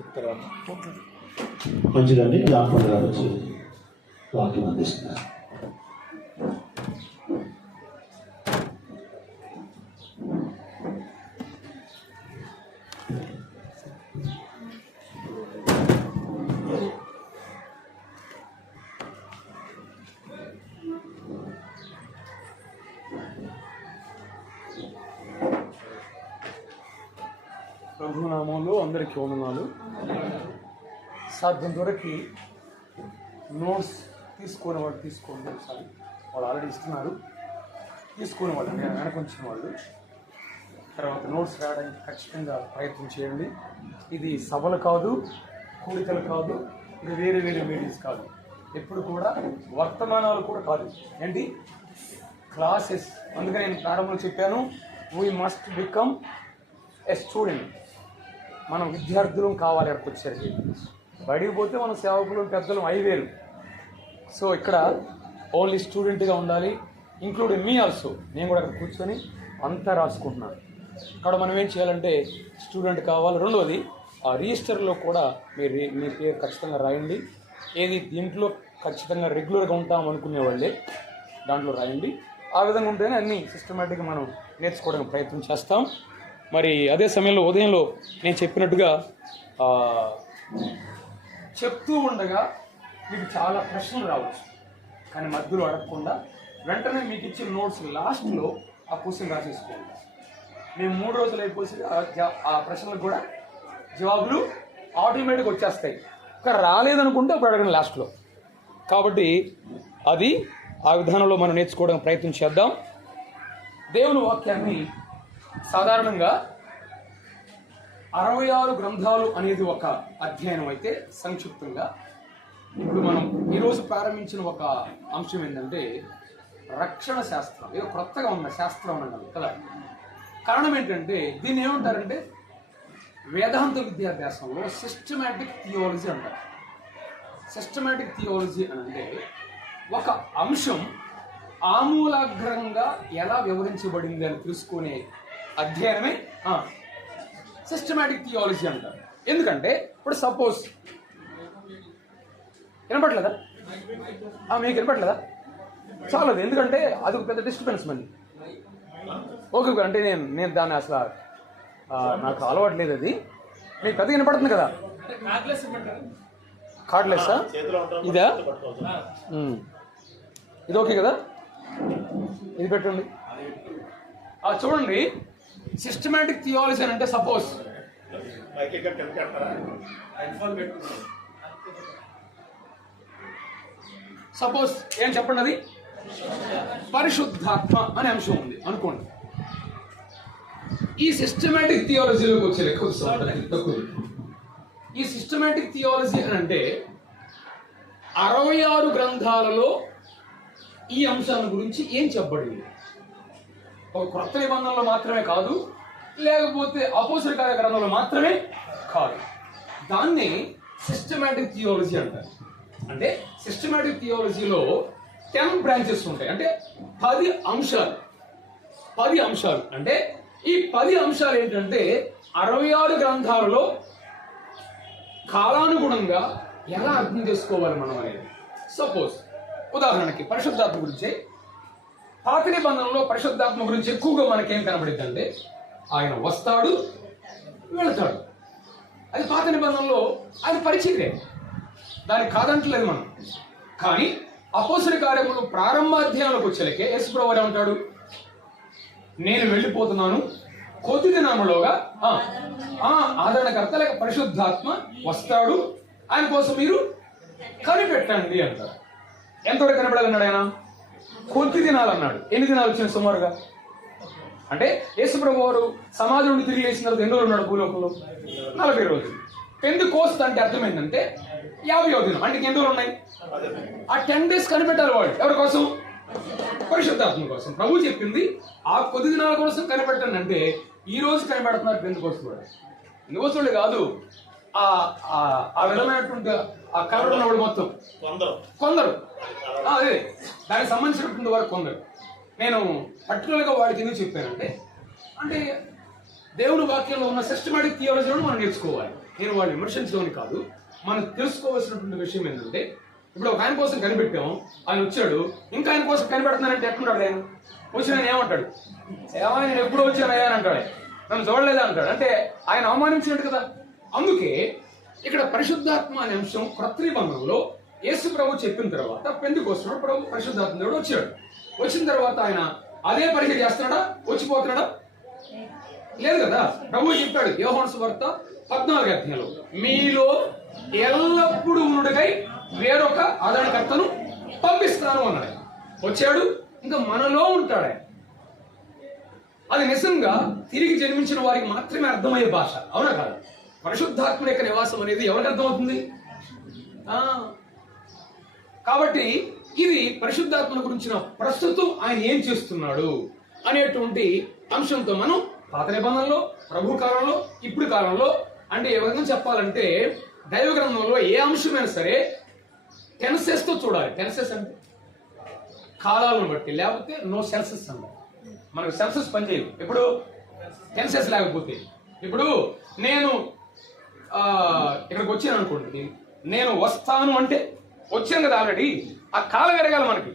చెప్తారా? మంచిదండి. జాంపల్ గారు వచ్చి వాక్యం అందిస్తున్నారు. ప్రభునామంలో అందరికీ వందనాలు. సాధ్యం వరకు నోట్స్ తీసుకునే వాళ్ళు తీసుకోండి. ఒకసారి వాళ్ళు ఆల్రెడీ ఇస్తున్నారు. తీసుకునే వాళ్ళు నేను వెనకొంచిన వాళ్ళు తర్వాత నోట్స్ రాయడానికి ఖచ్చితంగా ప్రయత్నం చేయండి. ఇది సభలు కాదు, కూడికలు కాదు, ఇది వేరే వేరే మీటింగ్స్ కాదు, ఎప్పుడు కూడా వర్తమానాలు కూడా కాదు, ఏంటి క్లాసెస్. అందుకని నేను ప్రారంభంలో చెప్పాను, we must become a student. మనం విద్యార్థులం కావాలి. ఎక్కడికి వచ్చేసరికి బడికి పోతే మనం సేవకులు పెద్దలు అయివేరు. సో ఇక్కడ ఓన్లీ స్టూడెంట్గా ఉండాలి, ఇంక్లూడింగ్ మీ ఆల్సో. నేను కూడా అక్కడ కూర్చొని అంతా రాసుకుంటున్నాను. ఇక్కడ మనం ఏం చేయాలంటే స్టూడెంట్ కావాలి. రెండవది ఆ రిజిస్టర్లో కూడా మీ పేరు ఖచ్చితంగా రాయండి. ఏది దీంట్లో ఖచ్చితంగా రెగ్యులర్గా ఉంటాం అనుకునే వాళ్ళే దాంట్లో రాయండి. ఆ విధంగా ఉంటేనే అన్నీ సిస్టమేటిక్గా మనం నేర్చుకోవడానికి ప్రయత్నం చేస్తాం. మరి అదే సమయంలో ఉదయంలో నేను చెప్పినట్టుగా చెప్తూ ఉండగా మీకు చాలా ప్రశ్నలు రావచ్చు, కానీ మధ్యలో అడగకుండా వెంటనే మీకు ఇచ్చిన నోట్స్ లాస్ట్లో ఆ క్వశ్చన్ రాసేసుకోండి. మేము 3 రోజులు అయిపోయి ఆ ప్రశ్నలకు కూడా జవాబులు ఆటోమేటిక్గా వచ్చేస్తాయి. ఒక రాలేదనుకుంటే అప్పుడు అడగండి లాస్ట్లో. కాబట్టి అది ఆ విధానంలో మనం నేర్చుకోవడానికి ప్రయత్నం చేద్దాం. దేవుని వాక్యాన్ని సాధారణంగా 66 గ్రంథాలు అనేది ఒక అధ్యయనం అయితే, సంక్షిప్తంగా ఇప్పుడు మనం ఈరోజు ప్రారంభించిన ఒక అంశం ఏంటంటే రక్షణ శాస్త్రం. ఏదో కొత్తగా ఉన్న శాస్త్రం అన్నది కదా. కారణం ఏంటంటే దీన్ని ఏమంటారంటే వేదాంత విద్యాభ్యాసంలో సిస్టమాటిక్ థియాలజీ అంటారు. సిస్టమాటిక్ థియాలజీ అని అంటే ఒక అంశం ఆమూలాగ్రంగా ఎలా వివరించబడింది అని తెలుసుకునే అధ్యయనమే సిస్టమాటిక్ థియాలజీ అంటారు. ఎందుకంటే ఇప్పుడు సపోజ్ వినపట్లేదా? మీకు వినపట్లేదా? చాలదు, ఎందుకంటే అది ఒక పెద్ద డిస్టర్బెన్స్ మళ్ళీ. ఓకే, అంటే నేను దాన్ని అసలు నాకు అలవాటు లేదు. అది మీకు పెద్దగా వినపడుతుంది కదా. కార్డ్లెస్సా? ఇదా? ఇది ఓకే కదా? ఇది పెట్టండి. చూడండి, సిస్టమాటిక్ థియాలజీ అని అంటే సపోజ్ ఏం చెప్పండి, అది పరిశుద్ధాత్మ అనే అంశం ఉంది అనుకోండి. ఈ సిస్టమాటిక్ థియాలజీలోకి వచ్చే ఈ సిస్టమాటిక్ థియాలజీ అని అంటే 66 గ్రంథాలలో ఈ అంశాల గురించి ఏం చెప్పబడింది. ఒక క్రొత్త నిబంధనలో మాత్రమే కాదు, లేకపోతే అపోస్తలుల కార్య గ్రంథంలో మాత్రమే కాదు. దాన్ని సిస్టమాటిక్ థియాలజీ అంటారు. అంటే సిస్టమాటిక్ థియాలజీలో 10 బ్రాంచెస్ ఉంటాయి. అంటే 10 అంశాలు. 10 అంశాలు అంటే ఈ 10 అంశాలు ఏంటంటే 66 గ్రంథాలలో కాలానుగుణంగా ఎలా అర్థం చేసుకోవాలి మనం అనేది. సపోజ్ ఉదాహరణకి పరిశుద్ధాత్మ గురించి, పాత నిబంధనలో పరిశుద్ధాత్మ గురించి ఎక్కువగా మనకేం కనబడింది అంటే ఆయన వస్తాడు, వెళతాడు. అది పాత నిబంధనలో ఆయన పరిచర్య, దానికి కాదంటలేదు మనం. కానీ అపోస్తలుల కార్యములు ప్రారంభాధ్యాయంలోకి వచ్చేలకే యేసుప్రభువు ఏమంటాడు, నేను వెళ్ళిపోతున్నాను, కొద్ది దినములోగా ఆదరణకర్త లేక పరిశుద్ధాత్మ వస్తాడు, ఆయన కోసం మీరు కనిపెట్టండి అంటారు. ఎంతవరకు కనపడాలన్నాడు ఆయన? కొద్ది దినాలు అన్నాడు. ఎన్ని దినాలు వచ్చినాయి సుమారుగా? అంటే యేసుప్రభువు వారు సమాజం నుండి తిరిగి లేచిన తర్వాత ఎన్ని రోజులు ఉన్నాడు భూలోకంలో? 40 రోజులు. పెంతెకోస్తు అంటే అర్థం ఏంటంటే 50వ దినం. అంటే ఎన్ని రోజులు ఉన్నాయి? ఆ 10 days కనిపెట్టాలి వాళ్ళు. ఎవరి కోసం? పరిశుద్ధాత్మ కోసం. ప్రభు చెప్పింది ఆ కొద్ది దినాల కోసం కనిపెట్టండి అంటే ఈ రోజు కనిపెడుతున్నారు పెంతెకోస్తు వాడు. పెంతెకోస్తు కాదు, ఆ విధమైనటువంటి ఆ కలర్ ఉన్నవాడు మొత్తం కొందరు. అదే దానికి సంబంధించినటువంటి వారు కొందరు. నేను పర్టికులర్గా వాడికి ఎందుకు చెప్పానంటే, అంటే దేవుని వాక్యంలో ఉన్న సిస్టమాటిక్ థియాలజీని మనం నేర్చుకోవాలి. నేను వాళ్ళు విమర్శించడం కాదు, మనం తెలుసుకోవాల్సినటువంటి విషయం ఏంటంటే, ఇప్పుడు ఒక ఆయన కోసం కనిపెట్టాం, ఆయన వచ్చాడు, ఇంకా ఆయన కోసం కనిపెడుతున్నానంటే ఎట్లుంటాడు ఆయన? వచ్చిన ఆయన ఏమంటాడు? ఏమైనా నేను ఎప్పుడు వచ్చానయ్యా అని అంటాడు, నన్ను చూడలేదా అంటాడు. అంటే ఆయన అవమానించినట్టు కదా. అందుకే ఇక్కడ పరిశుద్ధాత్మ అనే అంశం క్రొత్త నిబంధనలో యేసు ప్రభు చెప్పిన తర్వాత పెంతెకోస్తు ప్రభు పరిశుద్ధాత్మ దేవుడు వచ్చాడు. వచ్చిన తర్వాత ఆయన అదే పరిచయం చేస్తున్నాడా? వచ్చిపోతున్నాడా? లేదు కదా. ప్రభు చెప్పాడు యోహాను సువార్త 14వ అధ్యాయంలో, మీలో ఎల్లప్పుడూ ఉన్నడుకై వేరొక ఆదరణకర్తను పంపిస్తాను అన్నాడు. వచ్చాడు, ఇంకా మనలో ఉంటాడు ఆయన. అది నిజంగా తిరిగి జన్మించిన వారికి మాత్రమే అర్థమయ్యే భాష, అవునా కాదు? పరిశుద్ధాత్మ యొక్క నివాసం అనేది ఎవరికి అర్థమవుతుంది? కాబట్టి ఇది పరిశుద్ధాత్మ గురించిన ప్రస్తుతం ఆయన ఏం చేస్తున్నాడు అనేటువంటి అంశంతో మనం పాత నిబంధనలో, ప్రభు కాలంలో, ఇప్పుడు కాలంలో, అంటే ఏ విధంగా చెప్పాలంటే దైవ గ్రంథంలో ఏ అంశమైనా సరే టెన్సెస్ తో చూడాలి. టెన్సెస్ అంటే కాలాలను బట్టి, లేకపోతే నో సెన్సెస్ అంట. మనకు సెన్సెస్ పనిచేయదు ఎప్పుడు టెన్సెస్ లేకపోతే. ఇప్పుడు నేను ఇక్కడికి వచ్చాను అనుకోండి, నేను వస్తాను అంటే వచ్చాను కదా ఆల్రెడీ, ఆ కాలం ఎరగాలి మనకి.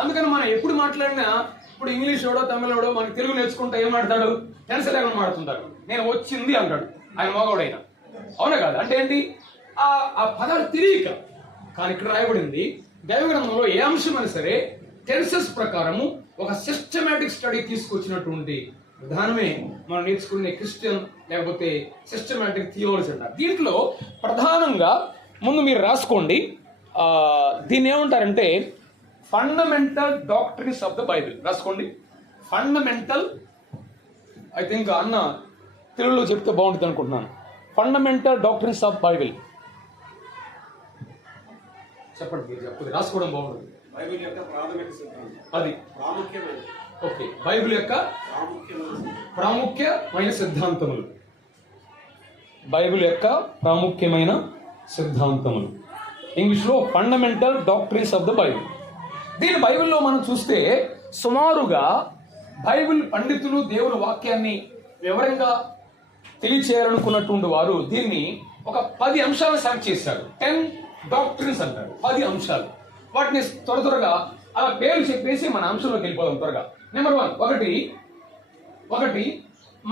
అందుకని మనం ఎప్పుడు మాట్లాడినా, ఇప్పుడు ఇంగ్లీష్ వాడో తమిళోడో మనకి తెలుగు నేర్చుకుంటా ఏం మాట్లాడు? టెన్స్ లేకుండా మాడుతుంటారు. నేను వచ్చింది అంటాడు ఆయన మగవాడైనా, అవునా కాదు? అంటే ఏంటి? ఆ పదాలు తెలియక. కానీ ఇక్కడ రాయబడింది దైవ గ్రంథంలో ఏ అంశమైనా సరే టెన్సెస్ ప్రకారము ఒక సిస్టమేటిక్ స్టడీ తీసుకొచ్చినటువంటి విధానమే మనం నేర్చుకునే క్రిస్టియన్ లేకపోతే సిస్టమేటిక్ థియాలజీ అంటారు. దీంట్లో ప్రధానంగా ముందు మీరు రాసుకోండి, దీన్ని ఏమంటారంటే fundamental doctrines of the Bible. రాసుకోండి, ఫండమెంటల్. ఐ థింక్ అన్న తెలుగులో చెప్తే బాగుంటుంది అనుకుంటున్నాను. ఫండమెంటల్ డాక్ట్రిన్స్ ఆఫ్ బైబిల్ చెప్పండి, మీరు చెప్పండి, రాసుకోవడం బాగుంటుంది. బైబిల్ యొక్క ప్రాథమిక సిద్ధాంతం, అది ప్రాముఖ్యమైన. ఓకే, బైబిల్ యొక్క ప్రాముఖ్యమైన సిద్ధాంతములు. బైబిల్ యొక్క ప్రాముఖ్యమైన సిద్ధాంతములు, ఇంగ్లీష్లో fundamental doctrines of the Bible. దీని బైబిల్లో మనం చూస్తే సుమారుగా బైబిల్ పండితులు దేవుని వాక్యాన్ని వివరంగా తెలియచేయాలనుకున్నటువంటి వారు దీన్ని ఒక 10 అంశాలను సెలెక్ట్ చేశారు. 10 డాక్ట్రిన్స్ అంటారు, 10 అంశాలు. వాటిని త్వరగా అలా పేర్లు చెప్పేసి మన అంశంలోకి వెళ్ళిపోదాం త్వరగా. నెంబర్ 1, ఒకటి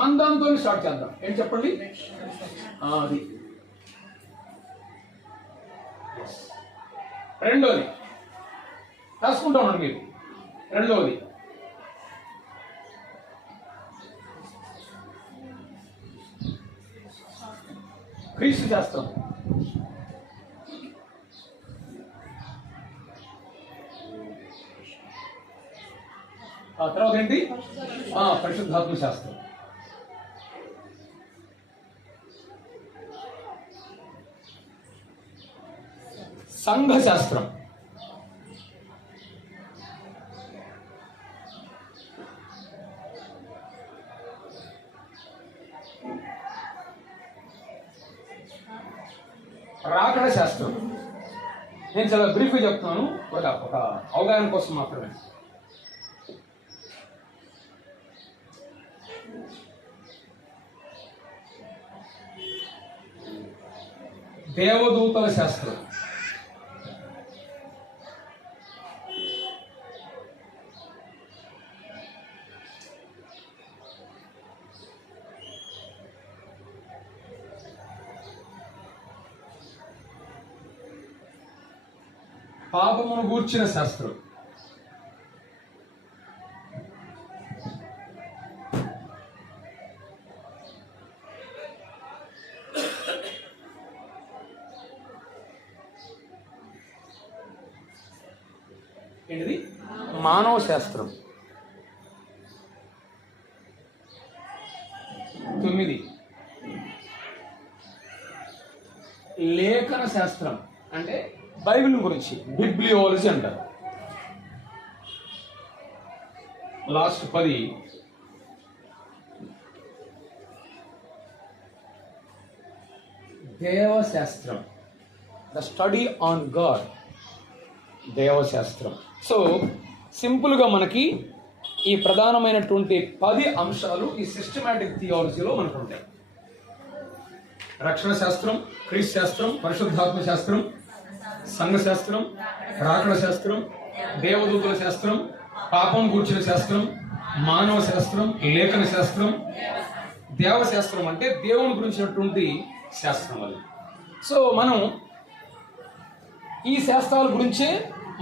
మందంతో స్టార్ట్ చేద్దాం. ఏంటి చెప్పండి? అది. రెండోది రాసుకుంటా ఉన్నాడు మీరు. రెండోది క్రీస్తు శాస్త్రం. ఆ తర్వాత ఏంటి? పరిశుద్ధాత్మ శాస్త్రం. సంఘ శాస్త్రం. రాకడ శాస్త్రం. నేను చాలా బ్రీఫ్గా చెప్తున్నాను, ఒక అవగాహన కోసం మాత్రమే. దేవదూతల శాస్త్రం. పాపమును గూర్చిన శాస్త్రం. ఏంటిది? మానవ శాస్త్రం. 9 లేఖన శాస్త్రం, అంటే బైబిల్ గురించి బిబ్లియాలజీ అంటారు. లాస్ట్ 10 దేవశాస్త్రం, ద స్టడీ ఆన్ గాడ్. దేవశాస్త్రం. సో సింపుల్గా మనకి ఈ ప్రధానమైనటువంటి 10 అంశాలు ఈ సిస్టమాటిక్ థియాలజీలో మనకు ఉంటాయి. రక్షణ శాస్త్రం, క్రీస్తు శాస్త్రం, పరిశుద్ధాత్మ శాస్త్రం, సంఘ శాస్త్రం, రాకడ శాస్త్రం, దేవదూతుల శాస్త్రం, పాపం కూర్చిన శాస్త్రం, మానవ శాస్త్రం, లేఖన శాస్త్రం. దేవశాస్త్రం అంటే దేవుని గురించినటువంటి శాస్త్రం అది. సో మనం ఈ శాస్త్రాల గురించే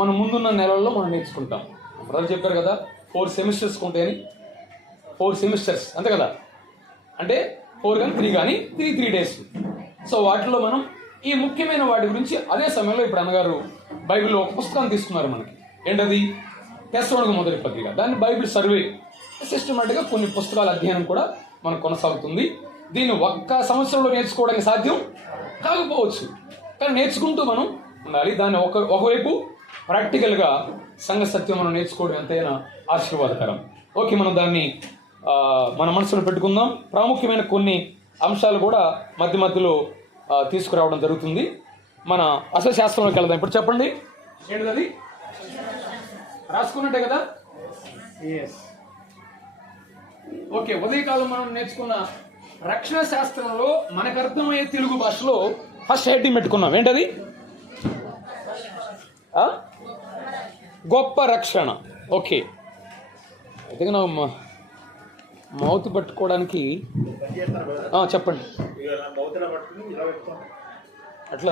మనం ముందున్న నెలల్లో మనం నేర్చుకుంటాం. బ్రదర్ చెప్పారు కదా 4 సెమిస్టర్స్ ఉంటాయని. 4 సెమిస్టర్స్ అంతే కదా, అంటే 4 కానీ 3 కానీ 3 days. సో వాటిలో మనం ఈ ముఖ్యమైన వాటి గురించి అదే సమయంలో ఇప్పుడు అన్నగారు బైబిల్లో ఒక పుస్తకాన్ని తీసుకున్నారు మనకి. ఏంటది? తెస్సలోనిక మొదటి పత్రిక. దాన్ని బైబిల్ సర్వే. సిస్టమేటిక్గా కొన్ని పుస్తకాల అధ్యయనం కూడా మనకు కొనసాగుతుంది. దీన్ని ఒక్క సంవత్సరంలో నేర్చుకోవడానికి సాధ్యం కాకపోవచ్చు, కానీ నేర్చుకుంటూ మనం ఉండాలి. దాన్ని ఒకవైపు ప్రాక్టికల్గా సంఘ సత్యం మనం నేర్చుకోవడం ఎంతైనా ఆశీర్వాదకరం. ఓకే, మనం దాన్ని మన మనసులో పెట్టుకుందాం. ప్రాముఖ్యమైన కొన్ని అంశాలు కూడా మధ్యలో తీసుకురావడం జరుగుతుంది. మన అసలు శాస్త్రంలోకి వెళ్దాం. ఇప్పుడు చెప్పండి, ఏంటిది? రాసుకున్నట్టే కదా? ఓకే, ఉదయకాలం మనం నేర్చుకున్న రక్షణ శాస్త్రంలో మనకు అర్థమయ్యే తెలుగు భాషలో ఫస్ట్ హెడ్డింగ్ పెట్టుకున్నాం. ఏంటది? గొప్ప రక్షణ. ఓకే, అయితే నా మౌత్ పట్టుకోవడానికి చెప్పండి. అట్లా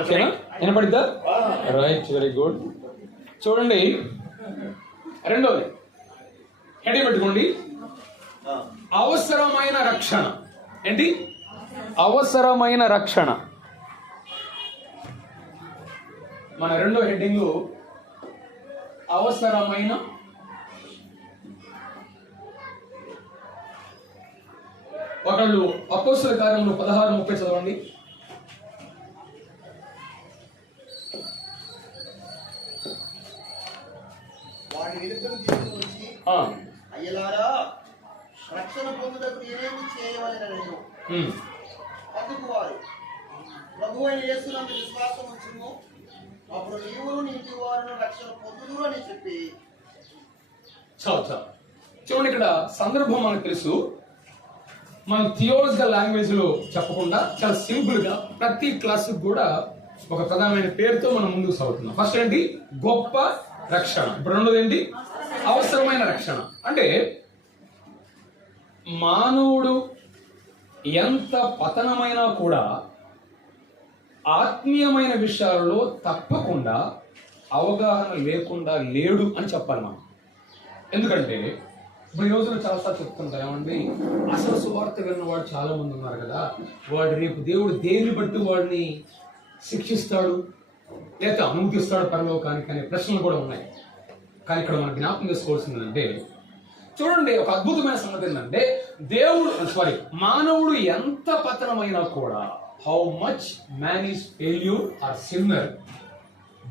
ఓకేనా? వినపడిద్దా? Right, very good. చూడండి, రెండోది హెడ్డింగ్ పెట్టుకోండి, అవసరమైన రక్షణ. ఏంటి? అవసరమైన రక్షణ. మన రెండో హెడ్డింగ్ అవసరమైన ఒకళ్ళు అపోస్తలుల కార్యములు 16:30 చదవండి. వాడి వెలుగును తీసుకొచ్చి అయ్యలారా రక్షణ పొందుటకు ఏమేమి చేయవలెనను అందుకు వారు ప్రభు అయిన యేసునందు విశ్వాసం ఉంచుము, అప్పుడు నీవును నీ ఇంటి వారును రక్షణ పొందుదురు అని చెప్పి. చూడండి, ఇక్కడ సందర్భం మనకు తెలుసు. మనం థియోలజికల్ లాంగ్వేజ్ లో చెప్పకుండా చాలా సింపుల్ గా ప్రతి క్లాస్ కూడా ఒక ప్రధానమైన పేరుతో మనం ముందుకు సాగుతున్నాం. ఫస్ట్ ఏంటి? గొప్ప రక్షణ. ఇప్పుడు రెండోది ఏంటి? అవసరమైన రక్షణ. అంటే మానవుడు ఎంత పతనమైనా కూడా ఆత్మీయమైన విషయాలలో తప్పకుండా అవగాహన లేకుండా లేడు అని చెప్పాలి మనం. ఎందుకంటే ఇప్పుడు ఈ రోజున చాలాసార్లు చెప్తుంటారు, ఏమండి అసలు సువార్త విన్న వాడు చాలా మంది ఉన్నారు కదా, వాడు రేపు దేవుడు దేన్ని బట్టి వాడిని శిక్షిస్తాడు లేదా అనుమతిస్తాడు పరలోకానికి అనే ప్రశ్నలు కూడా ఉన్నాయి. కానీ ఇక్కడ మనం జ్ఞాపకం చేసుకోవాల్సింది ఏంటంటే, చూడండి, ఒక అద్భుతమైన సంగతి ఏంటంటే మానవుడు ఎంత పతనమైనా కూడా, how much man is failure or sinner,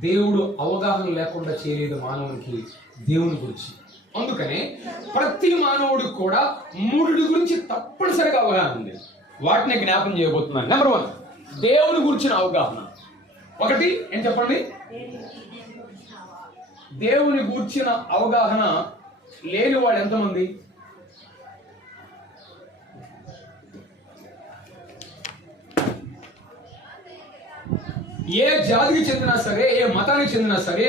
దేవుడు అవగాహన లేకుండా చేయలేదు మానవునికి దేవుని గురించి. అందుకనే ప్రతి మానవుడికి కూడా 3 గురించి తప్పనిసరిగా అవగాహన ఉంది. వాటిని జ్ఞాపకం చేయబోతున్నాను. నెంబర్ 1, దేవుని గురించిన అవగాహన. ఒకటి ఏం చెప్పండి? దేవుని గూర్చిన అవగాహన లేని వాడు ఎంతమంది? ఏ జాతికి చెందినా సరే, ఏ మతానికి చెందినా సరే,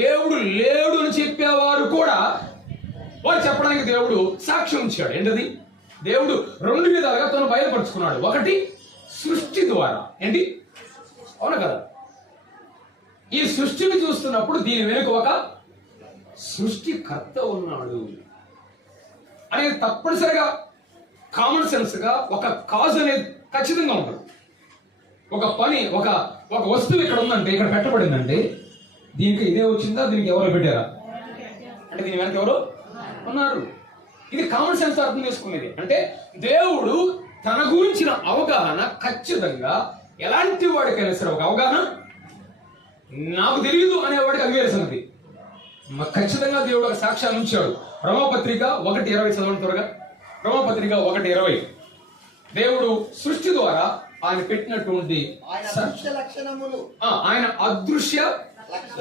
దేవుడు లేడు అని చెప్పేవారు కూడా వాడు చెప్పడానికి దేవుడు సాక్ష్యం ఇచ్చాడు. ఏంటది? దేవుడు 2 విధాలుగా తను బయలుపరుచుకున్నాడు. ఒకటి సృష్టి ద్వారా. ఏంటి? అవునా కదా? ఈ సృష్టిని చూస్తున్నప్పుడు దీని వెనుక ఒక సృష్టికర్త ఉన్నాడు అనేది తప్పనిసరిగా కామన్ సెన్స్ గా ఒక కాజ్ అనేది ఖచ్చితంగా ఉంటుంది. ఒక పని, ఒక వస్తువు ఇక్కడ ఉందంటే, ఇక్కడ పెట్టబడిందంటే, దీనికి ఇదే వచ్చిందా, దీనికి ఎవరో పెట్టారా అంటే దీని వెనక ఎవరో ఉన్నారు. ఇది కామన్ సెన్స్ అర్థం చేసుకునేది. అంటే దేవుడు తన గురించిన అవగాహన ఖచ్చితంగా ఎలాంటి వాడికైనా సరే, ఒక అవగాహన నాకు తెలియదు అనేవాడికి అది వేరే సంగతి. ఖచ్చితంగా దేవుడు ఒక సాక్ష్యాన్ని ఉంచాడు. రోమాపత్రిక 1:20 చదవండి త్వరగా. రోమాపత్రిక 1:20. దేవుడు సృష్టి ద్వారా ఆయన పెట్టినటువంటి ఆయన అదృశ్య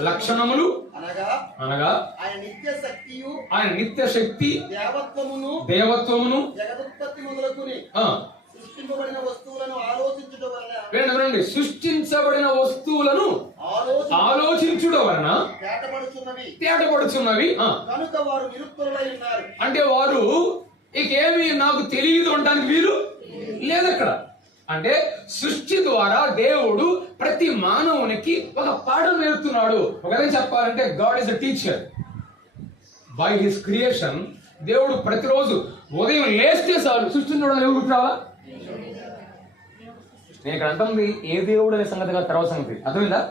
లక్షణములు అనగా అనగా ఆయన నిత్య శక్తియు ఆయన నిత్య శక్తి, దేవత్వమును జగదుత్పత్తి మొదలుకుని సృష్టింపబడిన వస్తువులను ఆలోచించుట వలన వినండి, సృష్టించబడిన వస్తువులను ఆలోచించుట వలన తేటపడుచున్నవి. కనుక వారు నిరుత్తరులై ఉన్నారు. అంటే వారు ఇకేమి నాకు తెలియదు అనడానికి వీలు లేదు అక్కడ. అంటే సృష్టి ద్వారా దేవుడు ప్రతి మానవునికి ఒక పాఠం నేర్పుతున్నాడు. ఒకవేళ చెప్పాలంటే God is a teacher. By his creation దేవుడు ప్రతిరోజు ఉదయం లేస్తే చాలు సృష్టిని చూడాలి. ఎవరు గుర్తురావాలా? నేను ఇక్కడ అంటుంది ఏ దేవుడు అనే సంగతిగా తర్వాత సంగతి అర్థమైందా?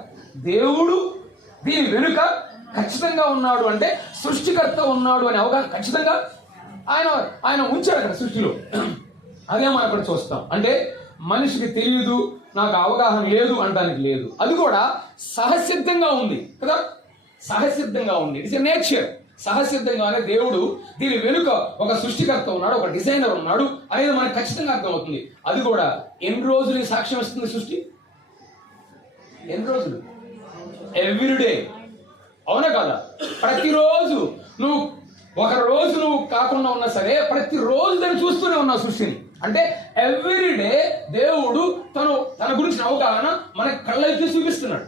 దేవుడు దీని వెనుక ఖచ్చితంగా ఉన్నాడు, అంటే సృష్టికర్త ఉన్నాడు అనే అవగాహన ఖచ్చితంగా ఆయన ఉంచాడు అక్కడ సృష్టిలో. అదే మనం అక్కడ చూస్తాం. అంటే మనిషికి తెలియదు, నాకు అవగాహన లేదు అనడానికి లేదు. అది కూడా సహసిద్ధంగా ఉంది కదా, సహసిద్ధంగా ఉంది. It's a nature. సహసిద్ధంగానే దేవుడు దీని వెనుక ఒక సృష్టికర్త ఉన్నాడు, ఒక డిజైనర్ ఉన్నాడు అనేది మనకు ఖచ్చితంగా అర్థమవుతుంది. అది కూడా ఎన్ని రోజులు సాక్ష్యం ఇస్తుంది సృష్టి? ఎన్ని రోజులు? ఎవ్రీడే. అవునా కదా? ప్రతిరోజు నువ్వు ఒక రోజు నువ్వు కాకుండా ఉన్నా సరే ప్రతిరోజు దాన్ని చూస్తూనే ఉన్నావు సృష్టిని. అంటే ఎవ్రీడే దేవుడు తన గురించిన అవగాహన మన కళ్ళకి చూపిస్తున్నాడు.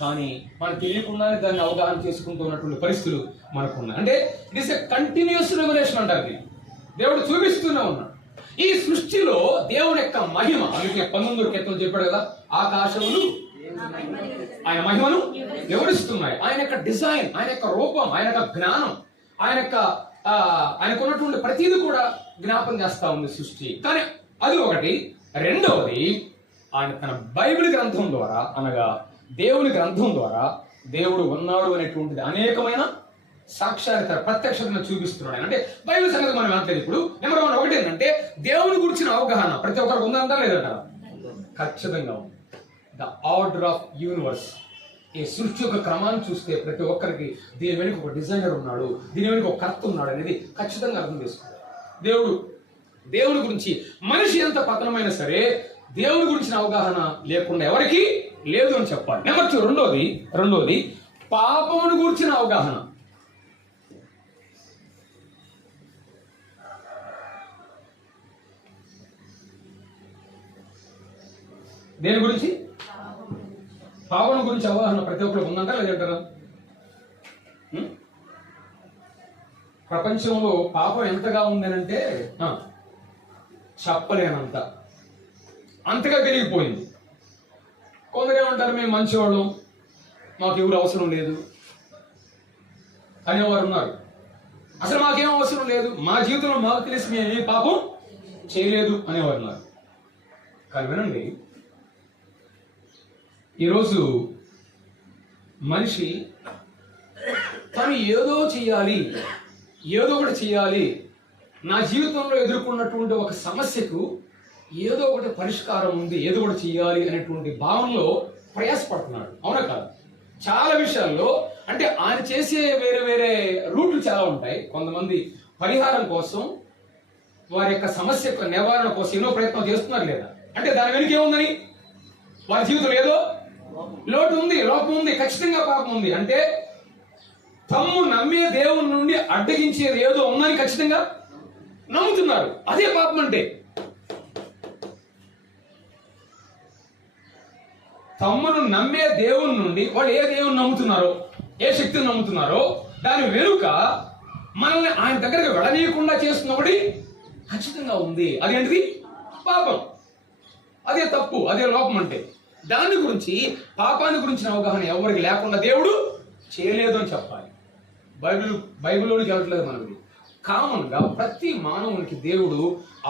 కానీ మనకు తెలియకుండానే దాన్ని అవగాహన చేసుకుంటున్నటువంటి పరిస్థితులు మనకు ఉన్నాయి. అంటే it is a continuous revolution అంటారు. దేవుడు చూపిస్తూనే ఉన్నాడు. ఈ సృష్టిలో దేవుని యొక్క మహిమ, అందుకే 19 కీర్తనలు చెప్పాడు కదా, ఆకాశములు ఆయన మహిమను వివరిస్తున్నాయి. ఆయన యొక్క డిజైన్, ఆయన యొక్క రూపం, ఆయన యొక్క జ్ఞానం, ఆయనకున్నటువంటి ప్రతిదీ కూడా జ్ఞాపం చేస్తా ఉంది సృష్టి. కానీ అది ఒకటి. రెండవది, ఆయన తన బైబిల్ గ్రంథం ద్వారా అనగా దేవుని గ్రంథం ద్వారా దేవుడు ఉన్నాడు అనేటువంటిది అనేకమైన సాక్ష్యాన్ని ప్రత్యక్షతను చూపిస్తున్నాడు. అంటే బైబిల్ సంగతి మనం అంటలేదు. ఇప్పుడు నెంబర్ 1 ఒకటి ఏంటంటే దేవుని గురించిన అవగాహన ప్రతి ఒక్కరికి ఉందంటారా లేదంటారా? ఖచ్చితంగా ఉంది. ద ఆర్డర్ ఆఫ్ యూనివర్స్, ఈ సృష్టి యొక్క క్రమాన్ని చూస్తే ప్రతి ఒక్కరికి దీని వెనుక ఒక డిజైనర్ ఉన్నాడు, దీని వెనుక ఒక కర్త ఉన్నాడు అనేది ఖచ్చితంగా అర్థం చేసుకుంటారు. దేవుని గురించి మనిషి ఎంత పతనమైనా సరే దేవుని గురించిన అవగాహన లేకుండా ఎవరికి లేదు అని చెప్పాలి. నెంబర్ 2 రెండోది పాపమును గురించిన అవగాహన. దేని గురించి? పాపం గురించి అవగాహన ప్రతి ఒక్కరికి ఉందంటారా లేదంటారా? ప్రపంచంలో పాపం ఎంతగా ఉందనంటే చెప్పలేనంత, అంతగా పెరిగిపోయింది. కొందరు ఏమంటారు, మేము మంచివాళ్ళం, మాకు ఎవరు అవసరం లేదు అనేవారు ఉన్నారు. అసలు మాకేం అవసరం లేదు, మా జీవితంలో మాకు తెలిసి మేము ఏ పాపం చేయలేదు అనేవారు ఉన్నారు. కానీ వినండి, ఈరోజు మనిషి తను ఏదో చెయ్యాలి, ఏదో ఒకటి చెయ్యాలి, నా జీవితంలో ఎదుర్కొన్నటువంటి ఒక సమస్యకు ఏదో ఒకటి పరిష్కారం ఉంది, ఏదో ఒకటి చెయ్యాలి అనేటువంటి భావనలో ప్రయాసపడుతున్నాడు. అవునా కాదు? చాలా విషయాల్లో అంటే ఆయన చేసే వేరే వేరే రూట్లు చాలా ఉంటాయి. కొంతమంది పరిహారం కోసం, వారి యొక్క సమస్య యొక్క నివారణ కోసం ఎన్నో ప్రయత్నం చేస్తున్నారు లేదా? అంటే దాని వెనుక ఏముందని? వారి జీవితంలో ఏదో లోటు ఉంది, లోపం ఉంది, ఖచ్చితంగా పాపం ఉంది. అంటే తమ్ము నమ్మే దేవుని నుండి అడ్డగించేది ఏదో ఉందని ఖచ్చితంగా నమ్ముతున్నారు. అదే పాపం. అంటే తమ్మును నమ్మే దేవుని నుండి వాళ్ళు ఏ దేవుని నమ్ముతున్నారో, ఏ శక్తిని నమ్ముతున్నారో దాని వెనుక మనల్ని ఆయన దగ్గరికి వెళ్ళనీయకుండా చేస్తున్న ఒకటి ఖచ్చితంగా ఉంది. అదేంటిది? పాపం. అదే తప్పు, అదే లోపం. అంటే దాని గురించి, పాపాన్ని గురించిన అవగాహన ఎవరికి లేకుండా దేవుడు చేయలేదు అని చెప్పాలి. బైబిల్లోనికి వెళ్ళట్లేదు మనకి. కామన్ గా ప్రతి మానవునికి దేవుడు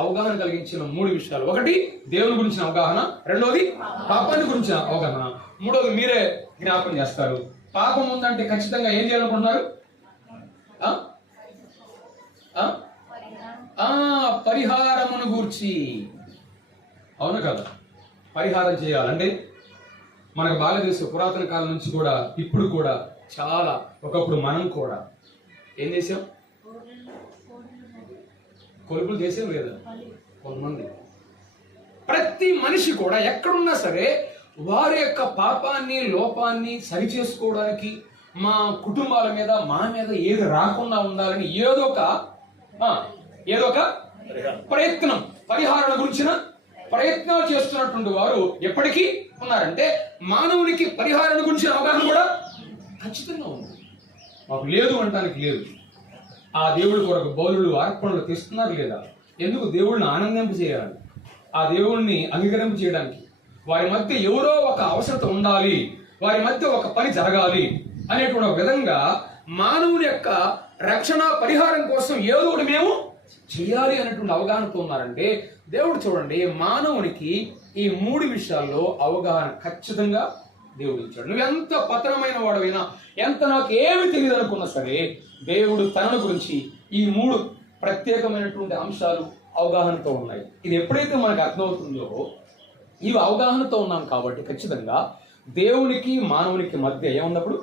అవగాహన కలిగించిన 3 విషయాలు. ఒకటి దేవుని గురించిన అవగాహన, రెండోది పాపాన్ని గురించిన అవగాహన, మూడోది మీరే జ్ఞాపకం చేస్తారు. పాపం ఉందంటే ఖచ్చితంగా ఏం చేయాలనుకుంటున్నారు? పరిహారమును గూర్చి. అవును కదా? పరిహారం చేయాలంటే మనకు బాగా తెలుసు, పురాతన కాలం నుంచి కూడా ఇప్పుడు కూడా చాలా, ఒకప్పుడు మనం కూడా ఏం చేసాం? కొలుపులు చేసాం లేదా? కొంతమంది. ప్రతి మనిషి కూడా ఎక్కడున్నా సరే వారి యొక్క పాపాన్ని లోపాన్ని సరిచేసుకోవడానికి మా కుటుంబాల మీద మా మీద ఏది రాకుండా ఉండాలని ఏదో ఒక ప్రయత్నం, పరిహారణ గురించిన ప్రయత్నాలు చేస్తున్నటువంటి వారు ఎప్పటికీ ఉన్నారంటే మానవునికి పరిహారణ గురించిన అవగాహన కూడా ఖచ్చితంగా ఉంది. మాకు లేదు అనటానికి లేదు. ఆ దేవుడి కొరకు బౌలులు అర్పణలు తెస్తున్నారు లేదా? ఎందుకు? దేవుడిని ఆనందింప చేయాలి, ఆ దేవుణ్ణి అంగీకరింప చేయడానికి. వారి మధ్య ఎవరో ఒక అవసరత ఉండాలి, వారి మధ్య ఒక పని జరగాలి అనేటువంటి ఒక విధంగా మానవుని యొక్క రక్షణ పరిహారం కోసం ఏదో ఒకటి మేము చేయాలి అనేటువంటి అవగాహనతో ఉన్నారంటే దేవుడు చూడండి, మానవునికి ఈ 3 విషయాల్లో అవగాహన ఖచ్చితంగా దేవుడు ఇచ్చాడు. నువ్వు ఎంత పతనమైన వాడైనా, ఎంత నాకు ఏమి తెలియదు అనుకున్నా సరే, దేవుడు తనను గురించి ఈ 3 ప్రత్యేకమైనటువంటి అంశాలు అవగాహనతో ఉన్నాయి. ఇది ఎప్పుడైతే మనకు అర్థమవుతుందో, ఇవి అవగాహనతో ఉన్నాం కాబట్టి ఖచ్చితంగా దేవునికి మానవునికి మధ్య ఏమున్నప్పుడు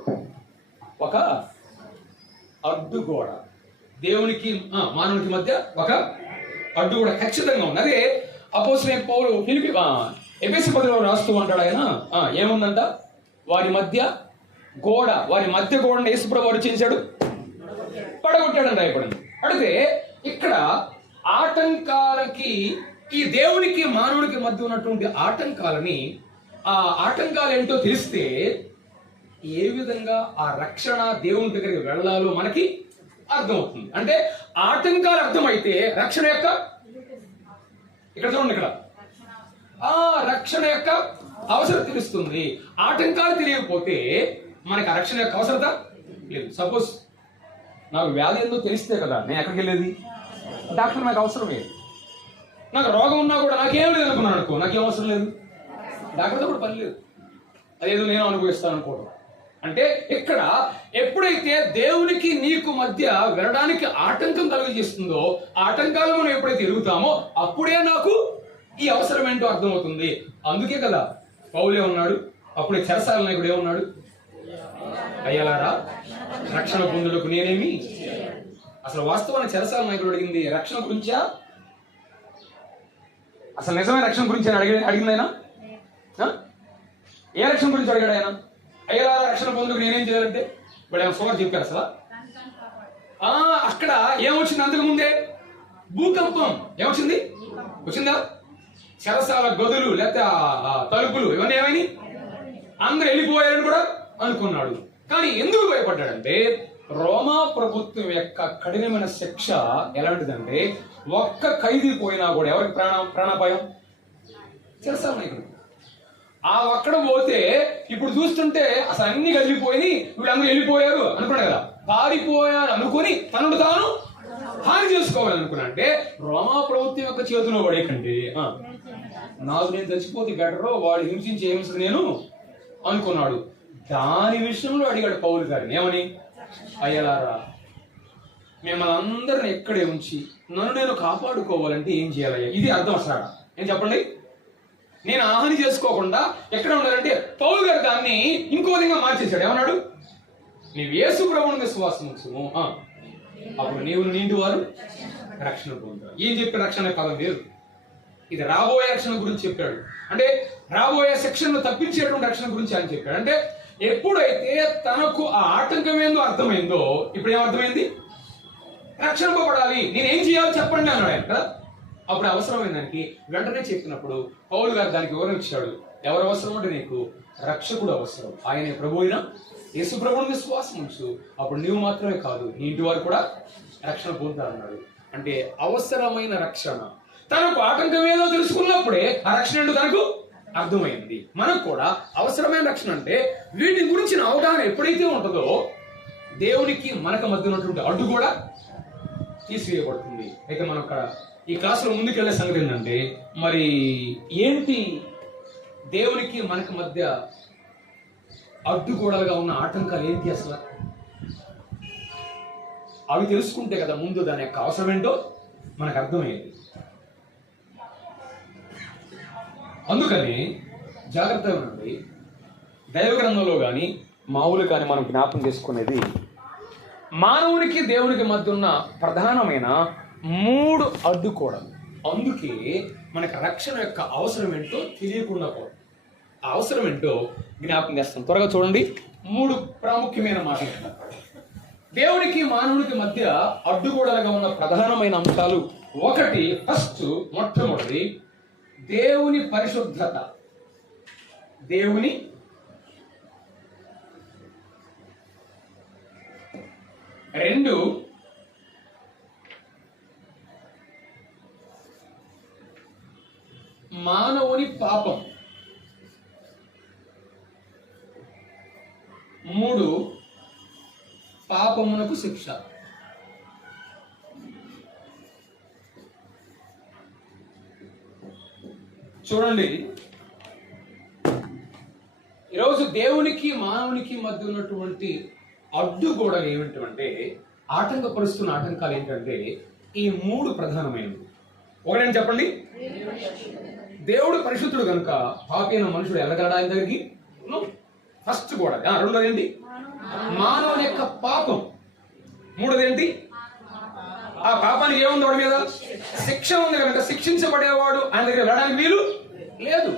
ఒక అడ్డుగోడ, దేవునికి మానవునికి మధ్య ఒక అడ్డుగోడ ఖచ్చితంగా ఉంది. అదే అపోస్తలుడైన పౌలు ఎఫెసీ పత్రికలో రాస్తూ అంటాడు ఆయన, ఏముందంట? వారి మధ్య గోడని యేసుప్రభువు వారు చేశాడు, పడగొట్టాడని రాయబడింది. అడిగితే ఇక్కడ ఆటంకాలకి, ఈ దేవునికి మానవునికి మధ్య ఉన్నటువంటి ఆటంకాలని, ఆ ఆటంకాలు ఏంటో తెలిస్తే ఏ విధంగా ఆ రక్షణ దేవుని దగ్గరికి వెళ్ళాలో మనకి అర్థమవుతుంది. అంటే ఆటంకాలు అర్థమైతే రక్షణ యొక్క, ఇక్కడ చూడండి, ఇక్కడ రక్షణ యొక్క అవసరం తెలుస్తుంది. ఆటంకాలు తెలియకపోతే మనకి ఆ రక్షణ యొక్క అవసరత లేదు. సపోజ్ నాకు వ్యాధి ఏందో తెలిస్తే కదా నేను ఎక్కడికి వెళ్ళేది? డాక్టర్ నాకు అవసరం లేదు. నాకు రోగం ఉన్నా కూడా నాకేం లేదు అనుకున్నాను అనుకో, నాకేం అవసరం లేదు, డాక్టర్తో కూడా పని లేదు, అదేదో నేను అనుభవిస్తాను అనుకోవడం. అంటే ఇక్కడ ఎప్పుడైతే దేవునికి నీకు మధ్య వెళ్ళడానికి ఆటంకం కలుగజేస్తుందో, ఆటంకాలు మనం ఎప్పుడైతే ఎరుగుతామో అప్పుడే నాకు ఈ అవసరం ఏంటో అర్థమవుతుంది. అందుకే కదా పౌలే ఉన్నాడు, అప్పుడే చెరసాల నాయకుడు ఏమన్నాడు? అయ్యలారా, రక్షణ పొందుటకు నేనేమి. అసలు వాస్తవానికి చెరసాల నాయకుడు అడిగింది రక్షణ గురించా? అసలు నిజమైన రక్షణ గురించి అడిగింది ఆయన? ఏ రక్షణ గురించి అడిగాడు ఆయన? అయ్యలారా, రక్షణ పొందుకు నేనేం చేయాలంటే ఇప్పుడు ఆయన సుమారు చెప్పారు. అసలు అక్కడ ఏమొచ్చింది? అంతకు ముందే భూకంపం ఏమొచ్చింది? వచ్చిందా? చెరసాల గదులు లేకపోతే తలుపులు ఇవన్నీ ఏమైనా అందరూ వెళ్ళిపోయారని కూడా అనుకున్నాడు. కానీ ఎందుకు భయపడ్డాడంటే రోమా ప్రభుత్వం యొక్క కఠినమైన శిక్ష ఎలాంటిదంటే, ఒక్క ఖైదీ పోయినా కూడా ఎవరికి ప్రాణాపాయం? చెరసాల నాయకుడు. అక్కడ పోతే ఇప్పుడు చూస్తుంటే అసలు అన్ని కదిలిపోయి వీళ్ళందరూ వెళ్ళిపోయారు అనుకున్నాడు కదా, పారిపోయారు అనుకుని తనను తాను హాని చేసుకోవాలనుకున్నా. అంటే రోమా ప్రభుత్వం యొక్క చేతిలో పడేకండి, నాకు నేను చచ్చిపోతే బెటరో, వాడు హింసించి హింస నేను అనుకున్నాడు. దాని విషయంలో అడిగాడు పౌలు గారిని, ఏమని? అయ్యలారా, మిమ్మల్ని అందరిని ఎక్కడే ఉంచి నన్ను నేను కాపాడుకోవాలంటే ఏం చేయాలయ్యా? ఇది అర్థం అసలు ఏం చెప్పండి. నేను హాని చేసుకోకుండా ఎక్కడ ఉండాలంటే పౌలు గారు దాన్ని ఇంకో విధంగా మార్చేశాడు. ఏమన్నాడు? నీవు యేసు ప్రభువుని విశ్వాసం ఉంచుము, అప్పుడు నీవు నిండు వారు రక్షణ పొందుతారు. ఏం చెప్పి రక్షణ పదం లేదు, ఇది రాబోయే రక్షణ గురించి చెప్పాడు. అంటే రాబోయే శిక్షను తప్పించేటువంటి రక్షణ గురించి అని చెప్పాడు. అంటే ఎప్పుడైతే తనకు ఆ ఆటంకం ఏందో అర్థమైందో, ఇప్పుడు ఏమర్థమైంది? రక్షింపబడాలి, నేనేం చేయాలో చెప్పండి అన్నాడు ఆయన కదా. అప్పుడు అవసరమైన దానికి వెంటనే చెప్పినప్పుడు పౌలు గారు దానికి వివరణ ఇచ్చాడు. ఎవరు అవసరం అంటే నీకు రక్షకుడు అవసరం, ఆయనే ప్రభు అయిన యేసు ప్రభువుని విశ్వాసం ఉంచు, అప్పుడు నీవు మాత్రమే కాదు నీ ఇంటి వారు కూడా రక్షణ పొందుతారన్నాడు. అంటే అవసరమైన రక్షణ, తనకు ఆటంకం ఏదో తెలుసుకున్నప్పుడే ఆ రక్షణ ఏంటో తనకు అర్థమైంది. మనకు కూడా అవసరమైన రక్షణ అంటే వీటి గురించిన అవగాహన ఎప్పుడైతే ఉంటుందో దేవునికి మనకు మధ్య ఉన్నటువంటి అడ్డు కూడా తీసివేయబడుతుంది. అయితే మనం అక్కడ ఈ క్లాసులో ముందుకెళ్లే సంగతి ఏంటంటే, మరి ఏంటి దేవునికి మనకు మధ్య అడ్డుగోడలుగా ఉన్న ఆటంకాలు ఏంటి అసలు? అవి తెలుసుకుంటే కదా ముందు దాని యొక్క అవసరం ఏంటో మనకు అర్థమయ్యేది. అందుకని జాగ్రత్తగా ఉండండి. దైవ గ్రంథంలో కానీ మామూలు కానీ మనం జ్ఞాపకం చేసుకునేది, మానవునికి దేవునికి మధ్య ఉన్న ప్రధానమైన 3 అడ్డుకోవడం. అందుకే మనకు రక్షణ యొక్క అవసరం ఏంటో తెలియకుండా పోవడం. ఆ అవసరం ఏంటో జ్ఞాపకం చేస్తాం. త్వరగా చూడండి, 3 ప్రాముఖ్యమైన మాటలు. దేవునికి మానవునికి మధ్య అడ్డుగోడలుగా ఉన్న ప్రధానమైన అంశాలు. మొట్టమొదటి దేవుని పరిశుద్ధత. దేవుని రెండు, మానవుని పాపం. 3, పాపమునకు శిక్ష. చూడండి, ఈరోజు దేవునికి మానవునికి మధ్య ఉన్నటువంటి అడ్డుగోడలు ఏమిటంటే, ఆటంకపరుస్తున్న ఆటంకాలు ఏంటంటే ఈ 3 ప్రధానమైనవి. ఒకటేంటి చెప్పండి? దేవుడు పరిశుద్ధుడు కనుక పాపి అయిన మనుషుడు ఎల్లగలడా ఆయన దగ్గరికి? ఫస్ట్ గోడ. రెండోది ఏంటి? మానవుని యొక్క పాపం. మూడోది ఏంటి? ఆ పాపానికి ఏముంది వాడి మీద? శిక్ష ఉంది కనుక శిక్షించబడేవాడు ఆయన దగ్గర వెళ్ళడానికి వీలు లేదు.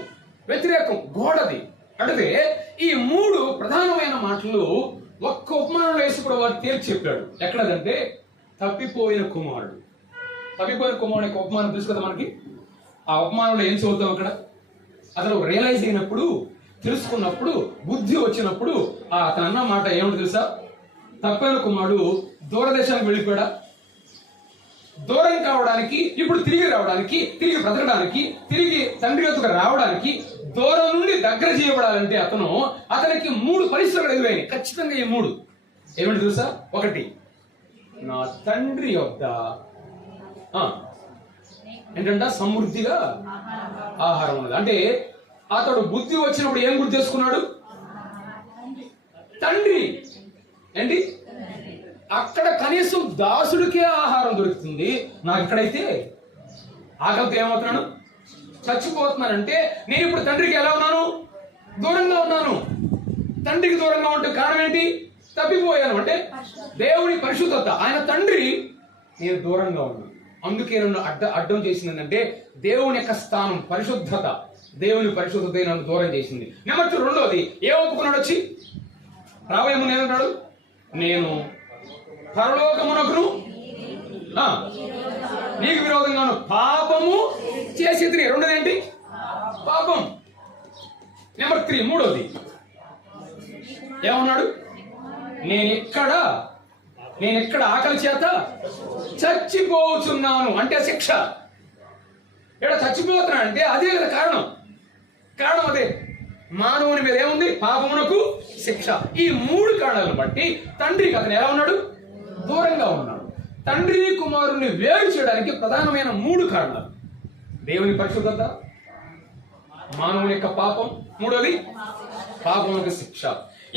వ్యతిరేకం గోడది. అంటే ఈ 3 ప్రధానమైన మాటలు ఒక్క ఉపమానంలో వేసి కూడా వాడు తేల్చి చెప్పాడు. ఎక్కడదంటే తప్పిపోయిన కుమారుడు. తప్పిపోయిన కుమారుడు యొక్క ఉపమానం తెలుసు కదా మనకి. ఆ ఉపమానంలో ఏం చదువుతాం అక్కడ? అతను రియలైజ్ అయినప్పుడు, తెలుసుకున్నప్పుడు, బుద్ధి వచ్చినప్పుడు అతను అన్న మాట ఏమిటి తెలుసా? తప్పిపోయిన కుమారుడు దూరదేశానికి వెళ్ళిపోయాడా? దూరం కావడానికి, ఇప్పుడు తిరిగి రావడానికి, తిరిగి బ్రతకడానికి, తిరిగి తండ్రి వద్దకు రావడానికి, దూరం నుండి దగ్గర చేయబడాలంటే అతనికి 3 పరిస్థితులు ఎదురైనాయి. ఖచ్చితంగా ఈ 3 ఏమిటి తెలుసా? ఒకటి, నా తండ్రి యొద్ద ఏంటంట సమృద్ధిగా ఆహారం ఉన్నది. అంటే అతడు బుద్ధి వచ్చినప్పుడు ఏం గుర్తు చేసుకున్నాడు? తండ్రి ఏంటి? అక్కడ కనీసం దాసుడికే ఆహారం దొరుకుతుంది, నాకు ఇక్కడైతే ఆకలితో ఏమవుతున్నాను? చచ్చిపోతున్నానంటే నేను ఇప్పుడు తండ్రికి ఎలా ఉన్నాను? దూరంగా ఉన్నాను. తండ్రికి దూరంగా ఉంటే కారణం ఏంటి? తప్పిపోయాను. అంటే దేవుని పరిశుద్ధత, ఆయన తండ్రి, నేను దూరంగా ఉన్నాను. అందుకే నన్ను అడ్డం చేసింది ఏంటంటే దేవుని యొక్క స్థానం, పరిశుద్ధత. దేవుని పరిశుద్ధత నన్ను దూరం చేసింది. నెంబర్ 2, రెండోది ఏం ఒప్పుకున్నాడు? వచ్చి రాబోయే ముందు ఏమంటాడు? నేను పరలోకమునకును నీకు విరోధంగాను పాపము చేసి. రెండోది ఏంటి? పాపం. నెంబర్ 3, మూడోది ఏమన్నాడు? నేను ఇక్కడ ఆకలి చేత చచ్చిపోతున్నాను. అంటే శిక్ష. ఇక్కడ చచ్చిపోతున్నాను అంటే అదే కదా కారణం అదే. మానవుని మీద ఏముంది? పాపమునకు శిక్ష. ఈ 3 కారణాలను బట్టి తండ్రికి అతను ఎలా ఉన్నాడు? దూరంగా ఉన్నాడు. తండ్రి కుమారుణ్ణి వేరు చేయడానికి ప్రధానమైన 3 కారణాలు: దేవుని పరిశుద్ధత, మానవుని యొక్క పాపం, మూడోది పాపమునకు శిక్ష.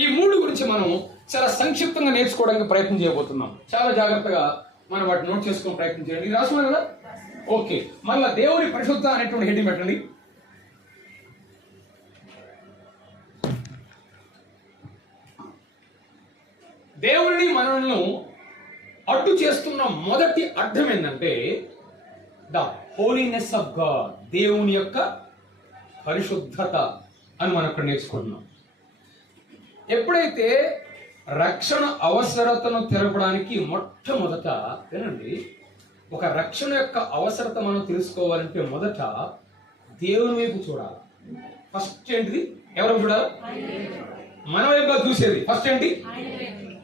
ఈ 3 గురించి మనం చాలా సంక్షిప్తంగా నేర్చుకోవడానికి ప్రయత్నం చేయబోతున్నాం. చాలా జాగ్రత్తగా మనం వాటిని నోట్ చేసుకునే ప్రయత్నం చేయండి. ఇది రాసుకున్నాం కదా? ఓకే. మళ్ళా దేవుని పరిశుద్ధత అనేటువంటి హెడ్డింగ్ పెట్టండి. దేవుని మనలను అడ్డు చేస్తున్న మొదటి అడ్డం ఏంటంటే ద హోలీనెస్ ఆఫ్ గాడ్. దేవుని యొక్క పరిశుద్ధత అని మనం ఇక్కడ నేర్చుకుంటున్నాం. ఎప్పుడైతే రక్షణ అవసరతను తెలపడానికి మొట్టమొదట వినండి, ఒక రక్షణ యొక్క అవసరత మనం తెలుసుకోవాలంటే మొదట దేవుని వైపు చూడాలి. ఫస్ట్ ఏంటిది? ఎవరు చూడాలి? మన వైపు చూసేది. ఫస్ట్ ఏంటి?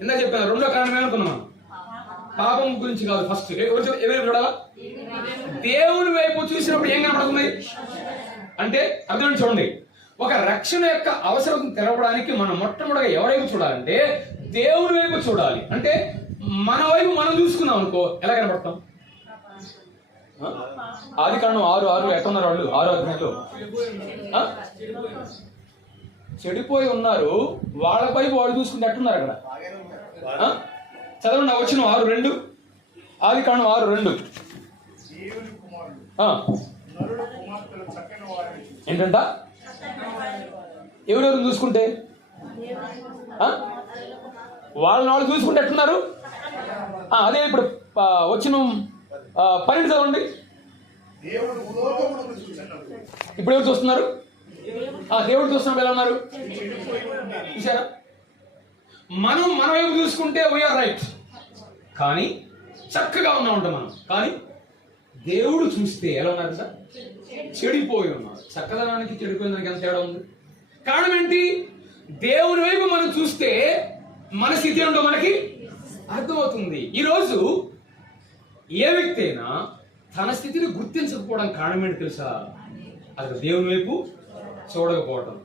ఇందా చెప్పాను. రెండో కారణం ఏమనుకున్నాం? పాపం గురించి కాదు. ఫస్ట్ ఎవరు చూడాలా? దేవుని వైపు చూసినప్పుడు ఏం కనపడుతుంది అంటే అర్థం చూడండి. ఒక రక్షణ యొక్క అవసరం తెలపడానికి మనం మొట్టమొదటిగా ఎవరైపు చూడాలంటే దేవుని వైపు చూడాలి. అంటే మన వైపు మనం చూసుకున్నాం అనుకో, ఎలా కనపడతాం? ఆదికాండం 6:6 ఎట్టున్నారు వాళ్ళు? 6:6 చెడిపోయి ఉన్నారు. వాళ్ళ వైపు వాళ్ళు చూసుకుంటే ఎట్టున్నారు అక్కడ? చదవండి. వచ్చిన 6:2, ఆదికాండం 6:2 ఏంటంట? ఎవరెవరు చూసుకుంటే వాళ్ళు చూసుకుంటే ఎట్టున్నారు? అదే ఇప్పుడు వచ్చిన 12 చదవండి. ఇప్పుడు ఎవరు చూస్తున్నారు? దేవుడు చూస్తున్నప్పుడు ఎలా ఉన్నారు చూసారా? మనం మన వైపు చూసుకుంటే వీఆర్ రైట్, కానీ చక్కగా ఉంటాం మనం. కానీ దేవుడు చూస్తే ఎలా ఉన్నారు సార్? చెడిపోయి ఉన్నారు. చక్కదనానికి చెడిపోయిన ఎంత తేడా ఉంది? కారణం ఏంటి? దేవుని వైపు మనం చూస్తే మన స్థితి ఏంటో మనకి అర్థమవుతుంది. ఈరోజు ఏ వ్యక్తి అయినా తన స్థితిని గుర్తించకపోవడం కారణం ఏంటి తెలుసా? అది దేవుని వైపు చూడకపోవడం.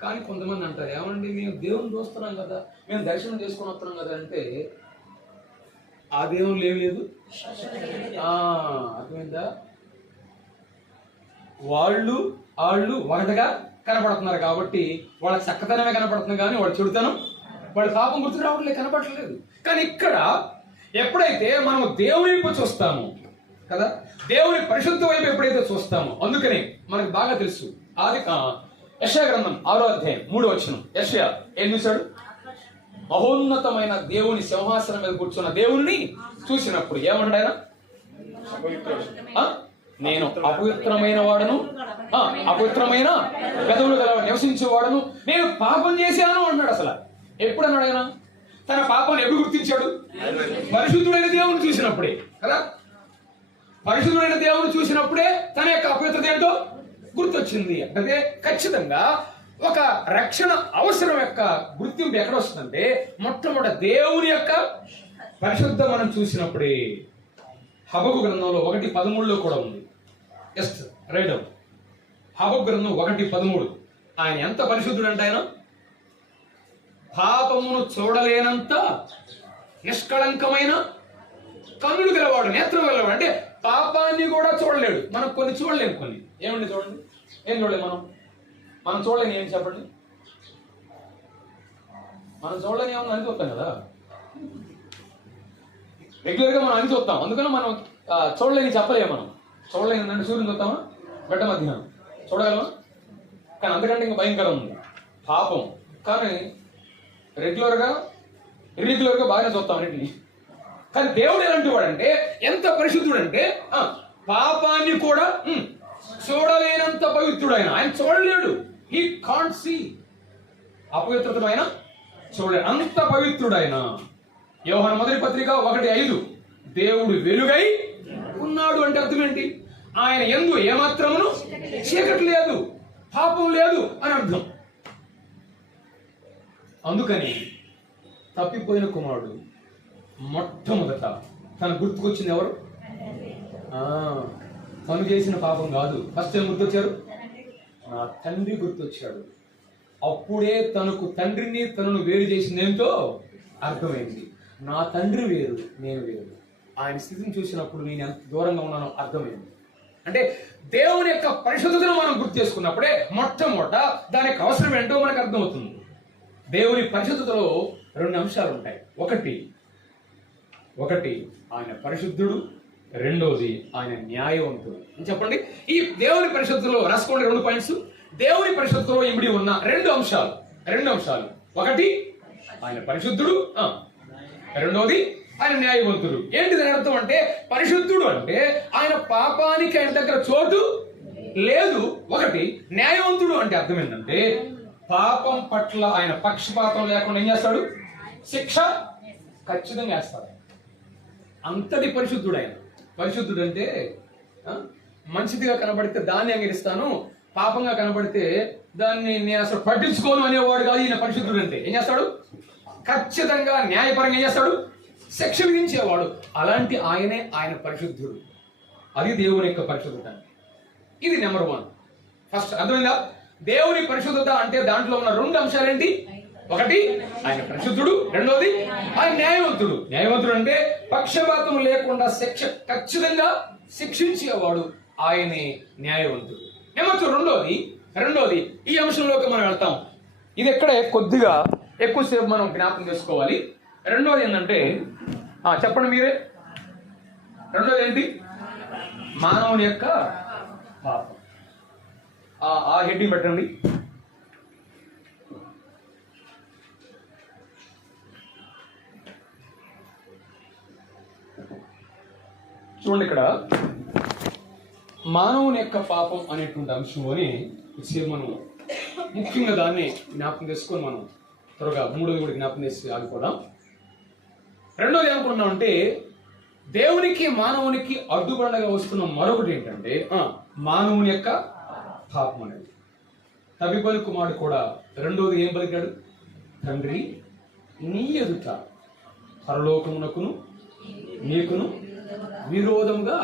కానీ కొంతమంది అంటారు, ఏమండి మేము దేవుని చూస్తున్నాం కదా, మేము దర్శనం చేసుకొని వస్తున్నాం కదా అంటే ఆ దేవుని లేదు. అర్థమైందా? వాళ్ళు ఒకటిగా కనపడుతున్నారు కాబట్టి వాళ్ళ చక్కదనమే కనపడుతుంది, కానీ వాళ్ళ చెడుతనం, వాళ్ళ పాపం గుర్తు రావట్లేదు, కనపడట్లేదు. కానీ ఇక్కడ ఎప్పుడైతే మనం దేవుని వైపు చూస్తామో కదా, దేవుని పరిశుద్ధ వైపు ఎప్పుడైతే చూస్తామో, అందుకని మనకు బాగా తెలుసు. యెషయా గ్రంథం 6వ అధ్యాయం 3వ వచనం. యెషయా ఏం చూశాడు? మహోన్నతమైన దేవుని సింహాసనం మీద కూర్చున్న దేవుని చూసినప్పుడు ఏమన్నాడు ఆయన? నేను అపవిత్రమైన వాడను, అపవిత్రమైన పెదవులు గల నివసించేవాడను, నేను పాపం చేశాను అన్నాడు. అసలు ఎప్పుడు అన్నాడు ఆయన? తన పాపాన్ని ఎప్పుడు గుర్తించాడు? పరిశుద్ధుడైన దేవుని చూసినప్పుడే కదా. పరిశుద్ధుడైన దేవుని చూసినప్పుడే తన యొక్క అపవిత్రత ఏంటో గుర్తొచ్చింది. అంటే ఖచ్చితంగా ఒక రక్షణ అవసరం యొక్క గుర్తింపు ఎక్కడ వస్తుందంటే మొట్టమొదటి దేవుని యొక్క పరిశుద్ధ మనం చూసినప్పుడే. హబక్కు గ్రంథంలో 1:13 కూడా ఉంది. Yes right. హబక్కు గ్రంథం 1:13. ఆయన ఎంత పరిశుద్ధుడు అంటే ఆయన పాపమును చూడలేనంత నిష్కళంకమైన కన్నులు గలవాడు, నేత్రం గలవాడు. అంటే పాపాన్ని కూడా చూడలేడు. మనం కొన్ని చూడలేము. కొన్ని ఏమండి చూడండి, ఏం చూడలేము మనం చూడలేని ఏం చెప్పండి? మనం చూడలేని ఏమన్నా అని చూస్తాం కదా, రెగ్యులర్గా మనం అని చూస్తాం. అందుకని మనం చూడలేని చెప్పలేము. మనం చూడలేని అంటే సూర్యుని చూస్తామా? గడ్డ మధ్యాహ్నం చూడగలమా? కానీ అంతకంటే ఇంకా భయంకరం ఉంది పాపం. కానీ ఇర్రెగ్యులర్గా బాగానే చూస్తాం అన్నింటినీ. కానీ దేవుడు ఎలాంటి వాడంటే, ఎంత పరిశుద్ధుడు అంటే పాపాన్ని కూడా చూడలేనంత పవిత్రుడు. ఆయన చూడలేడు. He can't see. అపవిత్రతను ఆయన చూడలేడు, అంత పవిత్రుడు ఆయన. యోహాను మొదటి పత్రిక 1:5 దేవుడు వెలుగై ఉన్నాడు అంటే అర్థం ఏంటి? ఆయన యందు ఏమాత్రమును చీకటి లేదు, పాపం లేదు అని అర్థం. అందుకని తప్పిపోయిన కుమారుడు మొట్టమొదట తన గుర్తుకొచ్చింది ఎవరు? తను చేసిన పాపం కాదు. ఫస్ట్ ఏం గుర్తొచ్చారు? నా తండ్రి గుర్తొచ్చాడు. అప్పుడే తనకు తండ్రిని తనను వేరు చేసింది ఏంటో అర్థమైంది. నా తండ్రి వేరు, నేను వేరు. ఆయన స్థితిని చూసినప్పుడు నేను ఎంత దూరంగా ఉన్నానో అర్థమైంది. అంటే దేవుని యొక్క పరిశుద్ధతను మనం గుర్తు చేసుకున్నప్పుడే మొట్టమొదట దాని యొక్క అవసరం ఏంటో మనకు అర్థమవుతుంది. దేవుని పరిశుద్ధతలో 2 అంశాలు ఉంటాయి. ఒకటి ఆయన పరిశుద్ధుడు, రెండోది ఆయన న్యాయవంతుడు. చెప్పండి, ఈ దేవుని పరిశుద్ధతలో రాసుకోండి 2 పాయింట్స్. దేవుని పరిశుద్ధతలో ఇమిడి ఉన్న 2 అంశాలు. ఒకటి ఆయన పరిశుద్ధుడు, రెండోది ఆయన న్యాయవంతుడు. ఏంటి దాని అర్థం అంటే, పరిశుద్ధుడు అంటే ఆయన పాపానికి ఆయన దగ్గర చోటు లేదు. ఒకటి న్యాయవంతుడు అంటే అర్థం ఏంటంటే పాపం పట్ల ఆయన పక్షపాతం లేకుండా ఏం చేస్తాడు? శిక్ష ఖచ్చితంగా వేస్తాడు. అంతటి పరిశుద్ధుడు ఆయన. పరిశుద్ధుడు అంటే మంచిదిగా కనబడితే దాన్ని అంగీకరిస్తాను, పాపంగా కనబడితే దాన్ని నేను అసలు పట్టించుకోను అనేవాడు కాదు ఈయన. పరిశుద్ధుడు అంటే ఏం చేస్తాడు? ఖచ్చితంగా న్యాయపరంగా ఏం చేస్తాడు? శిక్ష విధించేవాడు. అలాంటి ఆయన పరిశుద్ధుడు. అది దేవుని యొక్క పరిశుద్ధత. ఇది నెంబర్ 1. ఫస్ట్ అర్థమైందా? దేవుని పరిశుద్ధత అంటే దాంట్లో ఉన్న 2 అంశాలు ఏంటి? ఒకటి ఆయన పరిశుద్ధుడు, రెండోది ఆయన న్యాయవంతుడు. న్యాయవంతుడు అంటే పక్షపాతం లేకుండా ఖచ్చితంగా శిక్షించేవాడు, ఆయనే న్యాయవంతుడు. నెంబర్ 2 రెండోది ఈ అంశంలోకి మనం వెళ్తాం. ఇది ఎక్కడే కొద్దిగా ఎక్కువసేపు మనం జ్ఞాపకం చేసుకోవాలి. రెండోది ఏంటంటే, చెప్పండి మీరే. రెండోది ఏంటి? మానవుని యొక్క పాపం. ఆ హెడ్డింగ్ పెట్టండి. చూడండి, ఇక్కడ మానవుని యొక్క పాపం అనేటువంటి అంశం అని మనం ముఖ్యంగా దాన్ని జ్ఞాపకం చేసుకొని మనం త్వరగా మూడోది కూడా జ్ఞాపకం చేసి ఆగిపోదాం. రెండోది ఏమనుకున్నామంటే దేవునికి మానవునికి అడ్డుబండగా వస్తున్న మరొకటి ఏంటంటే మానవుని యొక్క పాపం అనేది. తబిబోలు కుమారుడు కూడా రెండోది ఏం పలికాడు? తండ్రి, నీ ఎదుట పరలోకమునకును నీకును విరోధంగా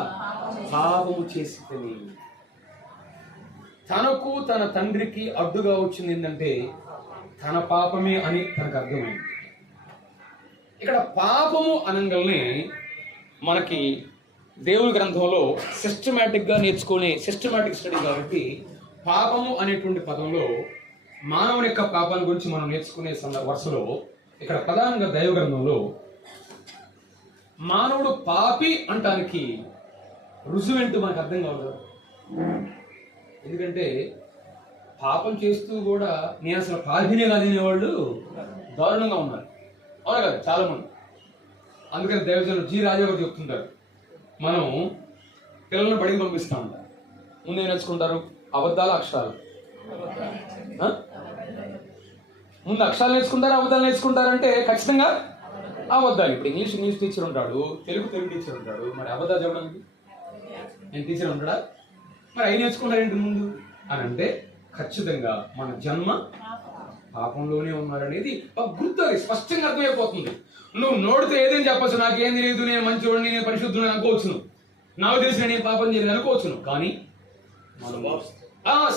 పాపము చేసి తనకు తన తండ్రికి అడ్డుగా వచ్చింది ఏంటంటే తన పాపమే అని తనకు అర్థమైంది. ఇక్కడ పాపము అనగానే మనకి దేవుని గ్రంథంలో సిస్టమేటిక్గా నేర్చుకునే సిస్టమేటిక్ స్టడీ కాబట్టి పాపము అనేటువంటి పదంలో మానవుని యొక్క పాపాల గురించి మనం నేర్చుకునే వరుసలో ఇక్కడ ప్రధానంగా దైవ గ్రంథంలో మానవుడు పాపి అంటానికి రుజువేంటో మనకు అర్థం కావాలి. ఎందుకంటే పాపం చేస్తూ కూడా నేను అసలు పాపినే కాదనేవాళ్ళు దారుణంగా ఉన్నారు, అవునా కదా చాలా మంది. అందుకని దైవజనులు జి రాజా గారు చెప్తుంటారు, మనం పిల్లలను బడికి పంపిస్తూ ఉంటారు, ముందు ఏం నేర్చుకుంటారు? అబద్ధాలు, అక్షరాలు. ముందు అక్షరాలు నేర్చుకుంటారు, అబద్ధాలు నేర్చుకుంటారంటే ఖచ్చితంగా అబద్ధాలు. ఇప్పుడు ఇంగ్లీష్ టీచర్ ఉంటాడు, తెలుగు టీచర్ ఉంటాడు, మరి అబద్ధాలు చెప్పడానికి నేను టీచర్ ఉంటాడా? మరి అవి నేర్చుకుంటారేంటి ముందు అని అంటే ఖచ్చితంగా మన జన్మ పాపంలోనే ఉన్నారనేది గుర్తు స్పష్టంగా అర్థమైపోతుంది. నువ్వు నోడితే ఏదేం చెప్పచ్చు, నాకేం తెలియదు, నేను మంచివాడిని, నేను పరిశుద్ధుని అనుకోవచ్చును, నాకు తెలిసిన నేను పాపం చేయలేదు అనుకోవచ్చును. కానీ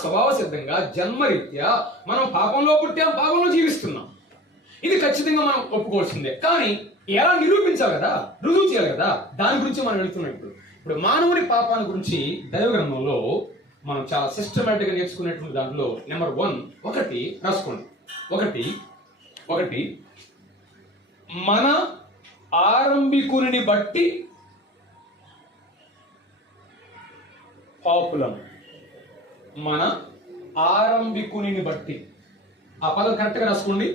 స్వభావ సిద్ధంగా జన్మరీత్యా మనం పాపంలో పుట్టాం, పాపంలో జీవిస్తున్నాం. ఇది ఖచ్చితంగా మనం ఒప్పుకోవాల్సిందే. కానీ ఎలా నిరూపించాలి కదా, రుజువు చేయాలి కదా, దాని గురించి మనం వెళ్తున్నాం. ఇప్పుడు మానవుని పాపాల గురించి దైవ గ్రంథంలో మనం చాలా సిస్టమేటిక్గా నేర్చుకునేటువంటి దాంట్లో నెంబర్ 1 రాసుకోండి. ఒకటి మన ఆరంభికుని బట్టి పాపులం. మన ఆరంభికుని బట్టి, ఆ పదం కరెక్ట్గా రాసుకోండి.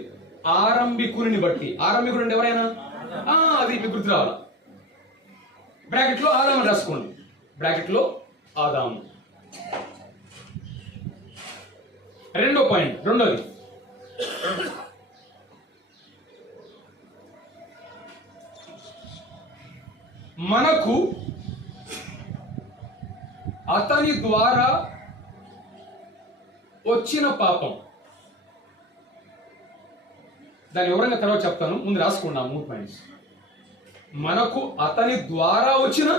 ఆరంభికుని బట్టి. ఆరంభికుడు అంటే ఎవరైనా అది మీకు గుర్తు రావాలి. బ్రాకెట్లో ఆదాము రాసుకోండి, బ్రాకెట్లో ఆదాము. రెండోది మనకు అతని ద్వారా వచ్చిన పాపం. దాని వివరంగా తర్వాత చెప్తాను, ముందు రాసుకున్నాం 3 పాయింట్స్. మనకు అతని ద్వారా వచ్చిన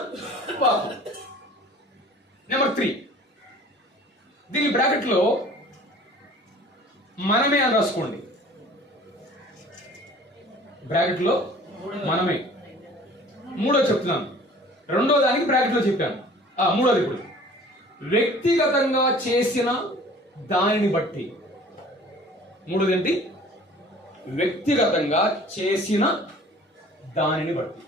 పాపం. నెంబర్ 3 దీని బ్రాకెట్లో మనమే అని రాసుకోండి, బ్రాకెట్లో మనమే. మూడో చెప్తున్నాను, రెండో దానికి బ్రాకెట్లో చెప్పాను. మూడోది ఇప్పుడు వ్యక్తిగతంగా చేసిన దానిని బట్టి. మూడోది ఏంటి? వ్యక్తిగతంగా చేసిన దానిని బట్టి.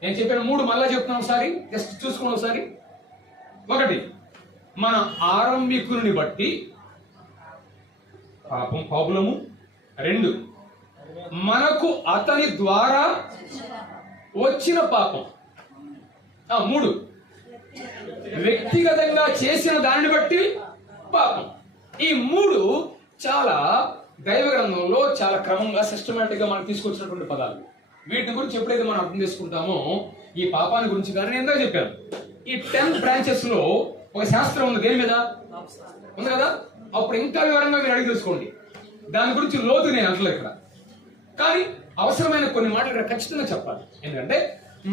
నేను చెప్పాను 3 మళ్ళా చెప్తున్నాను ఒకసారి, జస్ట్ చూసుకోండి ఒకసారి. 1 మన ఆరంభికుని బట్టి పాపులము. 2 మనకు అతని ద్వారా వచ్చిన పాపం. 3 వ్యక్తిగతంగా చేసిన దానిని బట్టి పాపం. ఈ 3 చాలా దైవ గ్రంథంలో చాలా క్రమంగా సిస్టమేటిక్ గా మనం తీసుకొచ్చినటువంటి పదాలు. వీటి గురించి ఎప్పుడైతే మనం అర్థం చేసుకుంటామో ఈ పాపాన్ని గురించి కానీ నేను ఎంతో చెప్పాను. ఈ 10 బ్రాంచెస్ లో ఒక శాస్త్రం ఉంది, దేని మీద ఉంది కదా. అప్పుడు ఇంకా వివరంగా మీరు అడిగి తెలుసుకోండి. దాని గురించి లోతు నేను అంటలేదు ఇక్కడ, కానీ అవసరమైన కొన్ని మాటలు ఇక్కడ ఖచ్చితంగా చెప్పాలి. ఎందుకంటే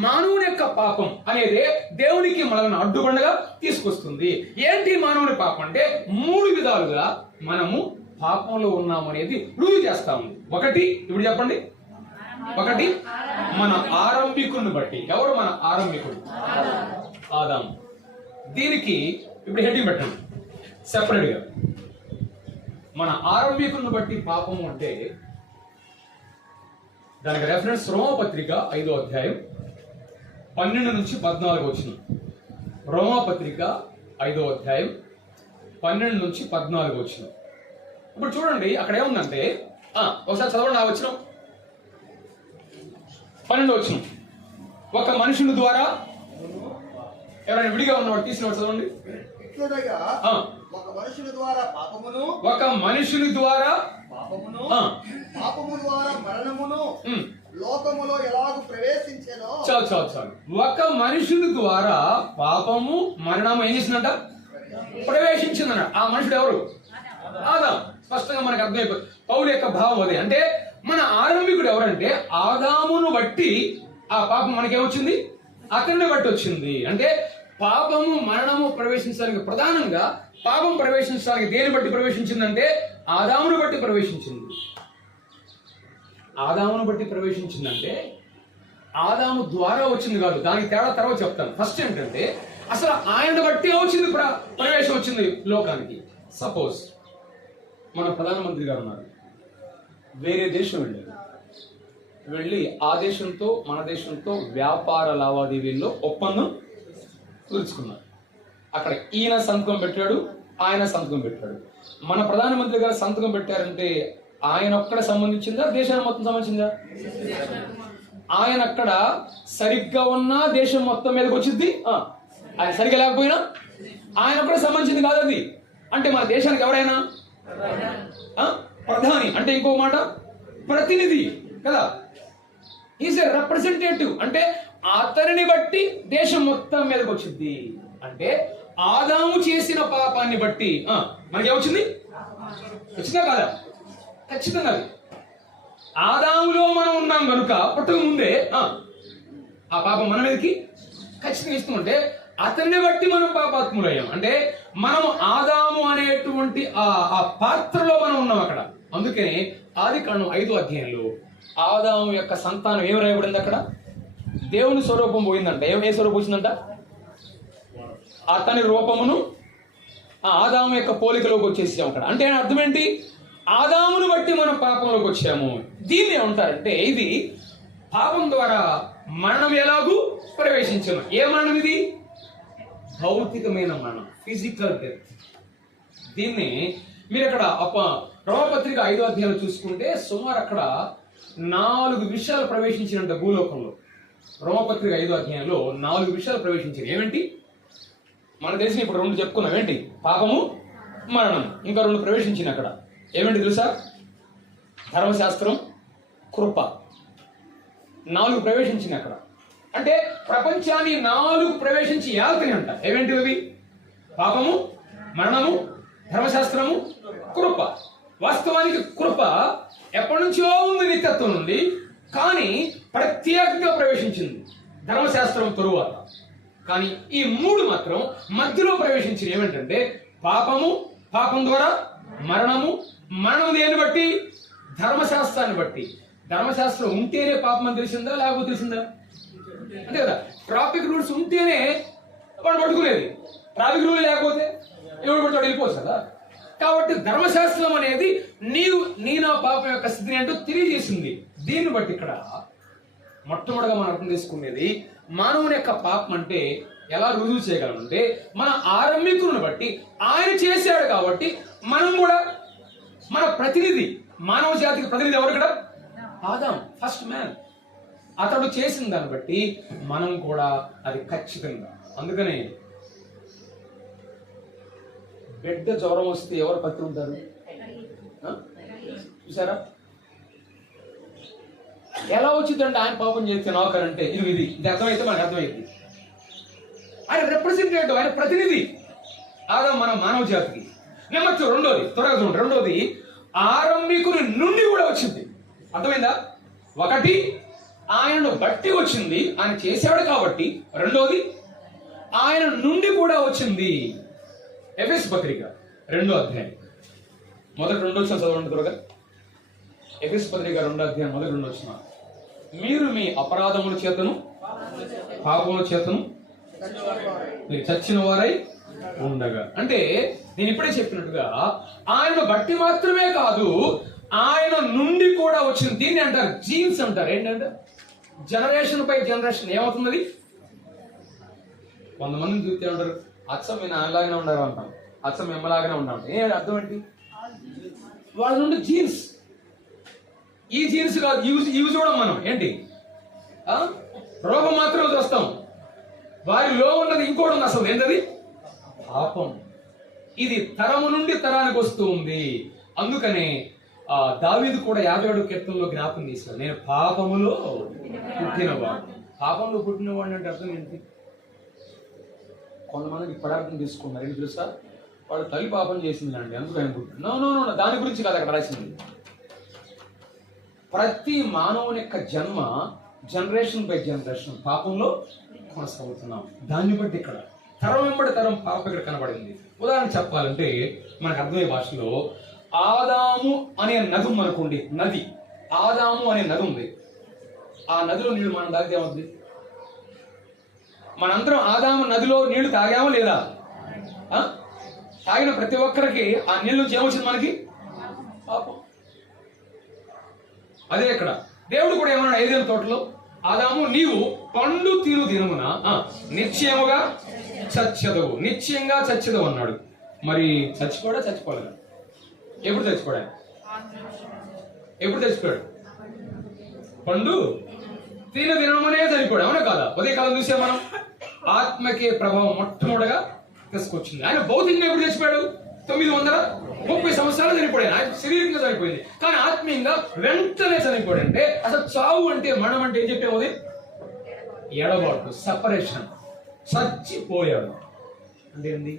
మానవుని యొక్క పాపం అనేది దేవునికి మనల్ని అడ్డుబండగా తీసుకొస్తుంది. ఏంటి మానవుని పాపం అంటే 3 విధాలుగా మనము పాపంలో ఉన్నాము అనేది రుజువు చేస్తా ఉంది. 1 ఇప్పుడు చెప్పండి. 1 మన ఆరంభికుని బట్టి. ఎవరు మన ఆరంభికుడు? ఆదాము. దీనికి ఇప్పుడు హెడ్డింగ్ పెట్టండి సెపరేట్ గా. మన ఆరంభికుని బట్టి పాపము అంటే దానికి రెఫరెన్స్ రోమపత్రిక 5వ అధ్యాయం 12 నుంచి 14 వచ్చిన. రోమపత్రిక 5వ అధ్యాయం 12 నుంచి 14 వచ్చిన. ఇప్పుడు చూడండి అక్కడ ఏముందంటే, ఒకసారి చదవండి. వచ్చిన 12 వచ్చిన. ఒక మనుషుని ద్వారా ఎవరైనా విడిగా ఉన్నవాడు తీసినవాడు చదవండి. ఎట్లనగా ఆ, ఒక మనుషుల ద్వారా పాపమును ఒక మనుషుని ద్వారా పాపమును ఆ, పాపము ద్వారా మరణమును ఉమ్, లోకములో ఎలాగూ ప్రవేశించెనో చాలు చాలు చాలు. ఒక మనుషుని ద్వారా పాపము మరణము ఏం చేసిందంట? ప్రవేశించిందన్నాడు. ఆ మనుషుడు ఎవరు? ఆదాం. స్పష్టంగా మనకు అర్థమైపోతుంది. పౌలు యొక్క భావం అదే. అంటే మన ఆరంభికుడు ఎవరంటే ఆదామును బట్టి ఆ పాపం మనకేమొచ్చింది? అతన్ని బట్టి వచ్చింది. అంటే పాపము మరణము ప్రవేశించడానికి ప్రధానంగా పాపం ప్రవేశించడానికి దేని బట్టి ప్రవేశించిందంటే ఆదామును బట్టి ప్రవేశించింది. ఆదామును బట్టి ప్రవేశించిందంటే ఆదాము ద్వారా వచ్చింది కాదు. దానికి తేడా తర్వాత చెప్తాను. ఫస్ట్ ఏంటంటే అసలు ఆయన బట్టి వచ్చింది ప్రవేశం వచ్చింది లోకానికి. సపోజ్ మన ప్రధానమంత్రి గారు ఉన్నారు, వేరే దేశం వెళ్ళి ఆ దేశంతో మన దేశంతో వ్యాపార లావాదేవీల్లో ఒప్పందం కుదుర్చుకున్నారు. అక్కడ ఈయన సంతకం పెట్టాడు, ఆయన సంతకం పెట్టాడు. మన ప్రధానమంత్రి గారు సంతకం పెట్టారంటే ఆయన ఒక్కడ సంబంధించిందా, దేశానికి మొత్తం సంబంధించిందా? ఆయన అక్కడ సరిగ్గా ఉన్నా దేశం మొత్తం మీదకి వచ్చింది. ఆయన సరిగ్గా లేకపోయినా ఆయన కూడా సంబంధించింది కాదు అది. అంటే మన దేశానికి ఎవరైనా ప్రధాని అంటే ఇంకో మాట ప్రతినిధి కదా. Is a representative. అంటే అతనిని బట్టి దేశం మొత్తం మీదకి వచ్చింది. అంటే ఆదాము చేసిన పాపాన్ని బట్టి మనకి ఏమొచ్చింది? వచ్చిందా కాదా? ఖచ్చితంగా ఆదాములో మనం ఉన్నాం కనుక పుట్టక ముందే ఆ పాపం మన మీదకి ఖచ్చితంగా ఇస్తుంటే అతన్ని బట్టి మనం పాపాత్ములయ్యాం. అంటే మనం ఆదాము అనేటువంటి ఆ పాత్రలో మనం ఉన్నాం అక్కడ. అందుకే ఆదికాండం 5వ అధ్యాయంలో ఆదాము యొక్క సంతానం ఏం రాయబడింది? అక్కడ దేవుని స్వరూపం పోయిందంట. ఏ స్వరూపం వచ్చిందంట? అతని రూపమును ఆదాము యొక్క పోలికలోకి వచ్చేసాం అక్కడ. అంటే అర్థం ఏంటి? ఆదామును బట్టి మనం పాపంలోకి వచ్చాము. దీన్ని ఏమంటారంటే ఇది పాపం ద్వారా మరణం ఎలాగూ ప్రవేశించాము. ఏ మరణం ఇది? భౌతికమైన మరణం, ఫిజికల్ డెత్. దీన్ని మీరు అక్కడ రోమపత్రిక 5వ అధ్యాయంలో చూసుకుంటే సుమారు అక్కడ 4 విషయాలు ప్రవేశించినంట భూలోకంలో. రోమపత్రిక 5వ అధ్యాయంలో 4 విషయాలు ప్రవేశించాయి. ఏమిటి? మన దేశం ఇప్పుడు 2 చెప్పుకున్నాం. ఏంటి? పాపము, మరణం. ఇంకా 2 ప్రవేశించింది అక్కడ. ఏమిటి తెలుసా? ధర్మశాస్త్రం, కృప. 4 ప్రవేశించింది అక్కడ. అంటే ప్రపంచాన్ని 4 ప్రవేశించి ఏల్తని అంట. ఏమేంటి అవి? పాపము, మరణము, ధర్మశాస్త్రము, కృప. వాస్తవానికి కృప ఎప్పటి నుంచో ఉంది, నిత్యత్వం నుండి. కానీ ప్రత్యేకంగా ప్రవేశించింది ధర్మశాస్త్రం తరువాత. కానీ ఈ 3 మాత్రం మధ్యలో ప్రవేశించింది. ఏమిటంటే పాపము, పాపం ద్వారా మరణము, మరణం దేన్ని బట్టి? ధర్మశాస్త్రాన్ని బట్టి. ధర్మశాస్త్రం ఉంటేనే పాపం అని తెలిసిందా, లేకపోతే తెలిసిందా? అంతే కదా. ట్రాఫిక్ రూల్స్ ఉంటేనే వాడు పట్టుకునేది. ట్రాఫిక్ రూల్ లేకపోతే ఎవడు పట్టుకోడు, వెళ్ళిపోవచ్చు కదా. కాబట్టి ధర్మశాస్త్రం అనేది నీ నా పాపం యొక్క స్థితిని ఏంటో తెలియజేసింది. దీన్ని బట్టి ఇక్కడ మొట్టమొదటిగా మనం అర్థం చేసుకునేది మానవుని యొక్క పాపం అంటే ఎలా రుజువు చేయగలమంటే మన ఆరంభికులను బట్టి ఆయన చేశాడు. కాబట్టి మనం కూడా మన ప్రతినిధి, మానవ జాతికి ప్రతినిధి ఎవరు ఇక్కడ? Adam, first man. అతడు చేసిన దాన్ని బట్టి మనం కూడా అది ఖచ్చితంగా. అందుకని బిడ్డ జ్వరం వస్తే ఎవరు పత్తి ఉంటారు? చూసారా? ఎలా వచ్చిందంటే ఆయన పాపం చేస్తే నాకనంటే ఇది అర్థమైతే మనకు అర్థమైంది. ఆయన రిప్రజెంటేటివ్, ఆయన ప్రతినిధి ఆదాం మన మానవ జాతికి. నెంబర్ 2, రెండోది త్వరగా చూడండి. రెండోది ఆరంభికుని నుండి కూడా వచ్చింది. అర్థమైందా? ఒకటి ఆయనను బట్టి వచ్చింది, ఆయన చేశాడు కాబట్టి. రెండోది ఆయన నుండి కూడా వచ్చింది. ఎఫెసు పత్రిక 2వ అధ్యాయం మొదటి 2 వచనం చదవండి త్వరగా. ఎఫెసు పత్రిక 2వ అధ్యాయం మొదటి 2 వచనం. మీరు మీ అపరాధముల చేతను పాపముల చేతను మీరు చచ్చిన వారై ఉండగా. అంటే నేను ఇప్పుడే చెప్పినట్టుగా ఆయన బట్టి మాత్రమే కాదు, ఆయన నుండి కూడా వచ్చింది. దీన్ని అంటారు జీన్స్ అంటారు. ఏంటంటే జనరేషన్ పై జనరేషన్ ఏమవుతుంది? కొంతమందిని చూస్తే ఉంటారు, అచ్చం మీ నాన్నలాగానే ఉండాలి అంటాం, అచ్చం ఎమ్మలాగానే ఉంటాం. అర్థం ఏంటి? వాళ్ళ నుండి జీన్స్. ఈ జీన్స్ కాదు, ఇవి చూడం మనం. ఏంటి? రోగం మాత్రమే చూస్తాం. వారిలో ఉన్నది ఇంకోటి ఉంది. అసలు ఏంటది? పాపం. ఇది తరము నుండి తరానికి వస్తూ ఉంది. అందుకనే దావీదు కూడా 57వ కీర్తనలో జ్ఞాపకం చేశాడు, నేను పాపములో పుట్టినవాడు. పాపంలో పుట్టినవాడు అంటే అర్థం ఏంటి? కొంతమందికి పదార్థం తీసుకున్నారు, ఏంటి తెలుసా? వాడు తల్లి పాపం చేసిందండి అందుకు ఆయన పుట్టిన. నో, దాని గురించి కాదు అక్కడ రాసింది. ప్రతి మానవుని యొక్క జన్మ జనరేషన్ బై జనరేషన్ పాపంలో కొనసాగుతున్నాం. దాన్ని బట్టి ఇక్కడ తరం వెంబడి తరం పాపం ఇక్కడ కనబడింది. ఉదాహరణ చెప్పాలంటే మనకు అర్థమయ్యే భాషలో ఆదాము అనే నది మనకుండి, నది ఆదాము అనే నది ఉంది. ఆ నదిలో నీళ్లు మనం తాగితే ఏమవుతుంది? మనందరం ఆదాము నదిలో నీళ్లు తాగామా లేదా? తాగిన ప్రతి ఒక్కరికి ఆ నీళ్ళ నుంచి ఏమొచ్చింది? మనకి పాపం. అదే ఇక్కడ దేవుడు కూడా ఏమన్నాడు ఏదైనా తోటలో, ఆదాము నీవు పండు తిను దినమున నిశ్చయముగా చచ్చదవు, నిశ్చయంగా చచ్చదవు అన్నాడు. మరి చచ్చిపోలేదు. ఎప్పుడు చచ్చిపోయాడు? పండు తిన దినమునే చనిపోయాడు. అవునా కాదా? ఉదయకాలం చూసే మనం ఆత్మకే ప్రభావం మొట్టమొదటిగా తీసుకొచ్చింది. ఆయన భౌతికంగా ఎప్పుడు చచ్చిపోయాడు? 930 సంవత్సరాలు చనిపోయాడు. ఆయన శరీరంగా చనిపోయింది, కానీ ఆత్మీయంగా వెంటనే చనిపోయాడు. అంటే అసలు చావు అంటే మరణం అంటే ఏం చెప్పేది? ఎడబాటు, సపరేషన్. చచ్చిపోయాడు అంటే ఏంది?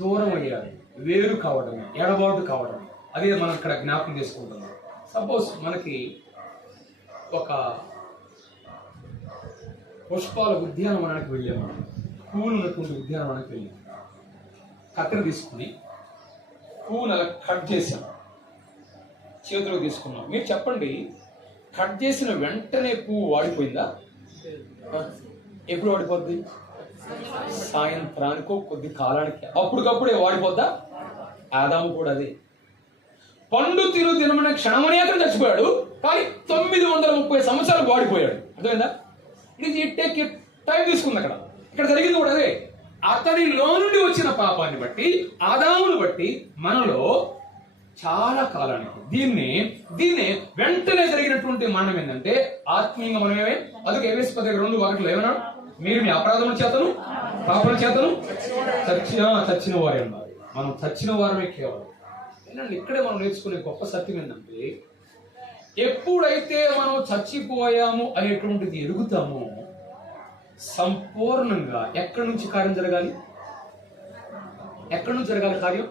దూరం అయ్యాడు, వేరు కావడం, ఎడబాటు కావడం. అదే మనం ఇక్కడ జ్ఞాపకం చేసుకుంటున్నాం. సపోజ్ మనకి ఒక పుష్పాల ఉద్యానవనానికి వెళ్ళాము, పువ్వులు ఉన్నటువంటి ఉద్యానవనానికి వెళ్ళాము. కత్తెర తీసుకుని పువ్వును అలా కట్ చేసాం, చేతిలో తీసుకున్నాం. మీరు చెప్పండి, కట్ చేసిన వెంటనే పువ్వు వాడిపోయిందా? ఎప్పుడు వాడిపోద్ది? సాయంత్రానికో కొద్ది కాలానికి, అప్పటికప్పుడే వాడిపోద్దా? ఆదాము కూడా అదే. పండు తిను దినమనే క్షణమనే అతను చచ్చిపోయాడు, కానీ 930 సంవత్సరాలు వాడిపోయాడు. అర్థమైందా? ఇట్ టేక్ టైం తీసుకుంది. ఇక్కడ జరిగింది కూడా అదే. అతనిలో నుండి వచ్చిన పాపాన్ని బట్టి, ఆదామును బట్టి మనలో చాలా కాలానికి దీన్ని వెంటనే జరిగినటువంటి మరణం ఏంటంటే ఆత్మీయంగా మనమేమే. అందుకే ఎఫెసీ 2:1 ఏమన్నాడు? మీరు మీ అపరాధముల చేతను పాపముల చేతను చచ్చిన వారే ఉన్నారు. మనం చచ్చిన వారమే కేవలం. ఏంటంటే ఇక్కడే మనం నేర్చుకునే గొప్ప సత్యం ఏంటంటే, ఎప్పుడైతే మనం చచ్చిపోయాము అనేటువంటిది ఎరుగుతామో సంపూర్ణంగా ఎక్కడి నుంచి కార్యం జరగాలి? కార్యం?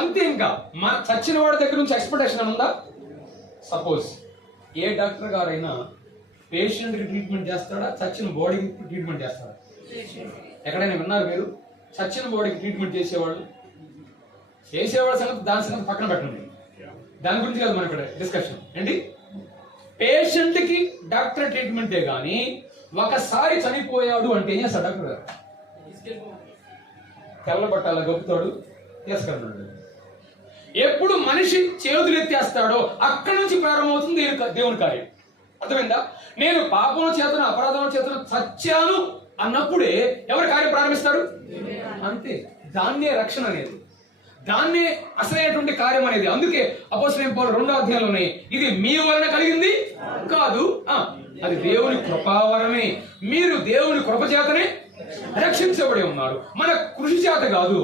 అంతే. ఇంకా మన చచ్చిన వాడి దగ్గర నుంచి ఎక్స్పెక్టేషన్ ఉందా? సపోజ్ ఏ డాక్టర్ గారైనా పేషెంట్కి ట్రీట్మెంట్ చేస్తాడా, చచ్చిన బాడీకి ట్రీట్మెంట్ చేస్తాడా? ఎక్కడైనా విన్నారు మీరు? చచ్చిన బాడీకి ట్రీట్మెంట్ చేసేవాళ్ళు సంగతి, దాని సంగతి పక్కన పెట్టండి. దాని గురించి కాదు మన ఇక్కడ డిస్కషన్. ఏంటి? పేషెంట్ కి డాక్టర్ ట్రీట్మెంటే గానీ ఒకసారి చనిపోయాడు అంటే ఏం చేస్తాడు డాక్టర్ గారు? తెల్ల బట్టాల గొప్పతాడు, తీసుకెళ్ళాడు. ఎప్పుడు మనిషి చేతులు ఎత్తేస్తాడో అక్కడి నుంచి ప్రారంభమవుతుంది దేవుని కార్యం. అర్థమైందా? నేను పాపం చేతను అపరాధం చేతను చచ్చాను అన్నప్పుడే ఎవరి కార్యం ప్రారంభిస్తాడు? అంతే. దాన్నే రక్షణ అనేది, దాన్నే అసలైనటువంటి కార్యం అనేది. అందుకే అపోస్తలుడైన పౌలు 2వ అధ్యాయంలోనే ఇది మీ వలన కలిగింది కాదు, అది దేవుని కృపావరమే. మీరు దేవుని కృప చేతనే రక్షించబడి ఉన్నారు. మన కృషి చేత కాదు,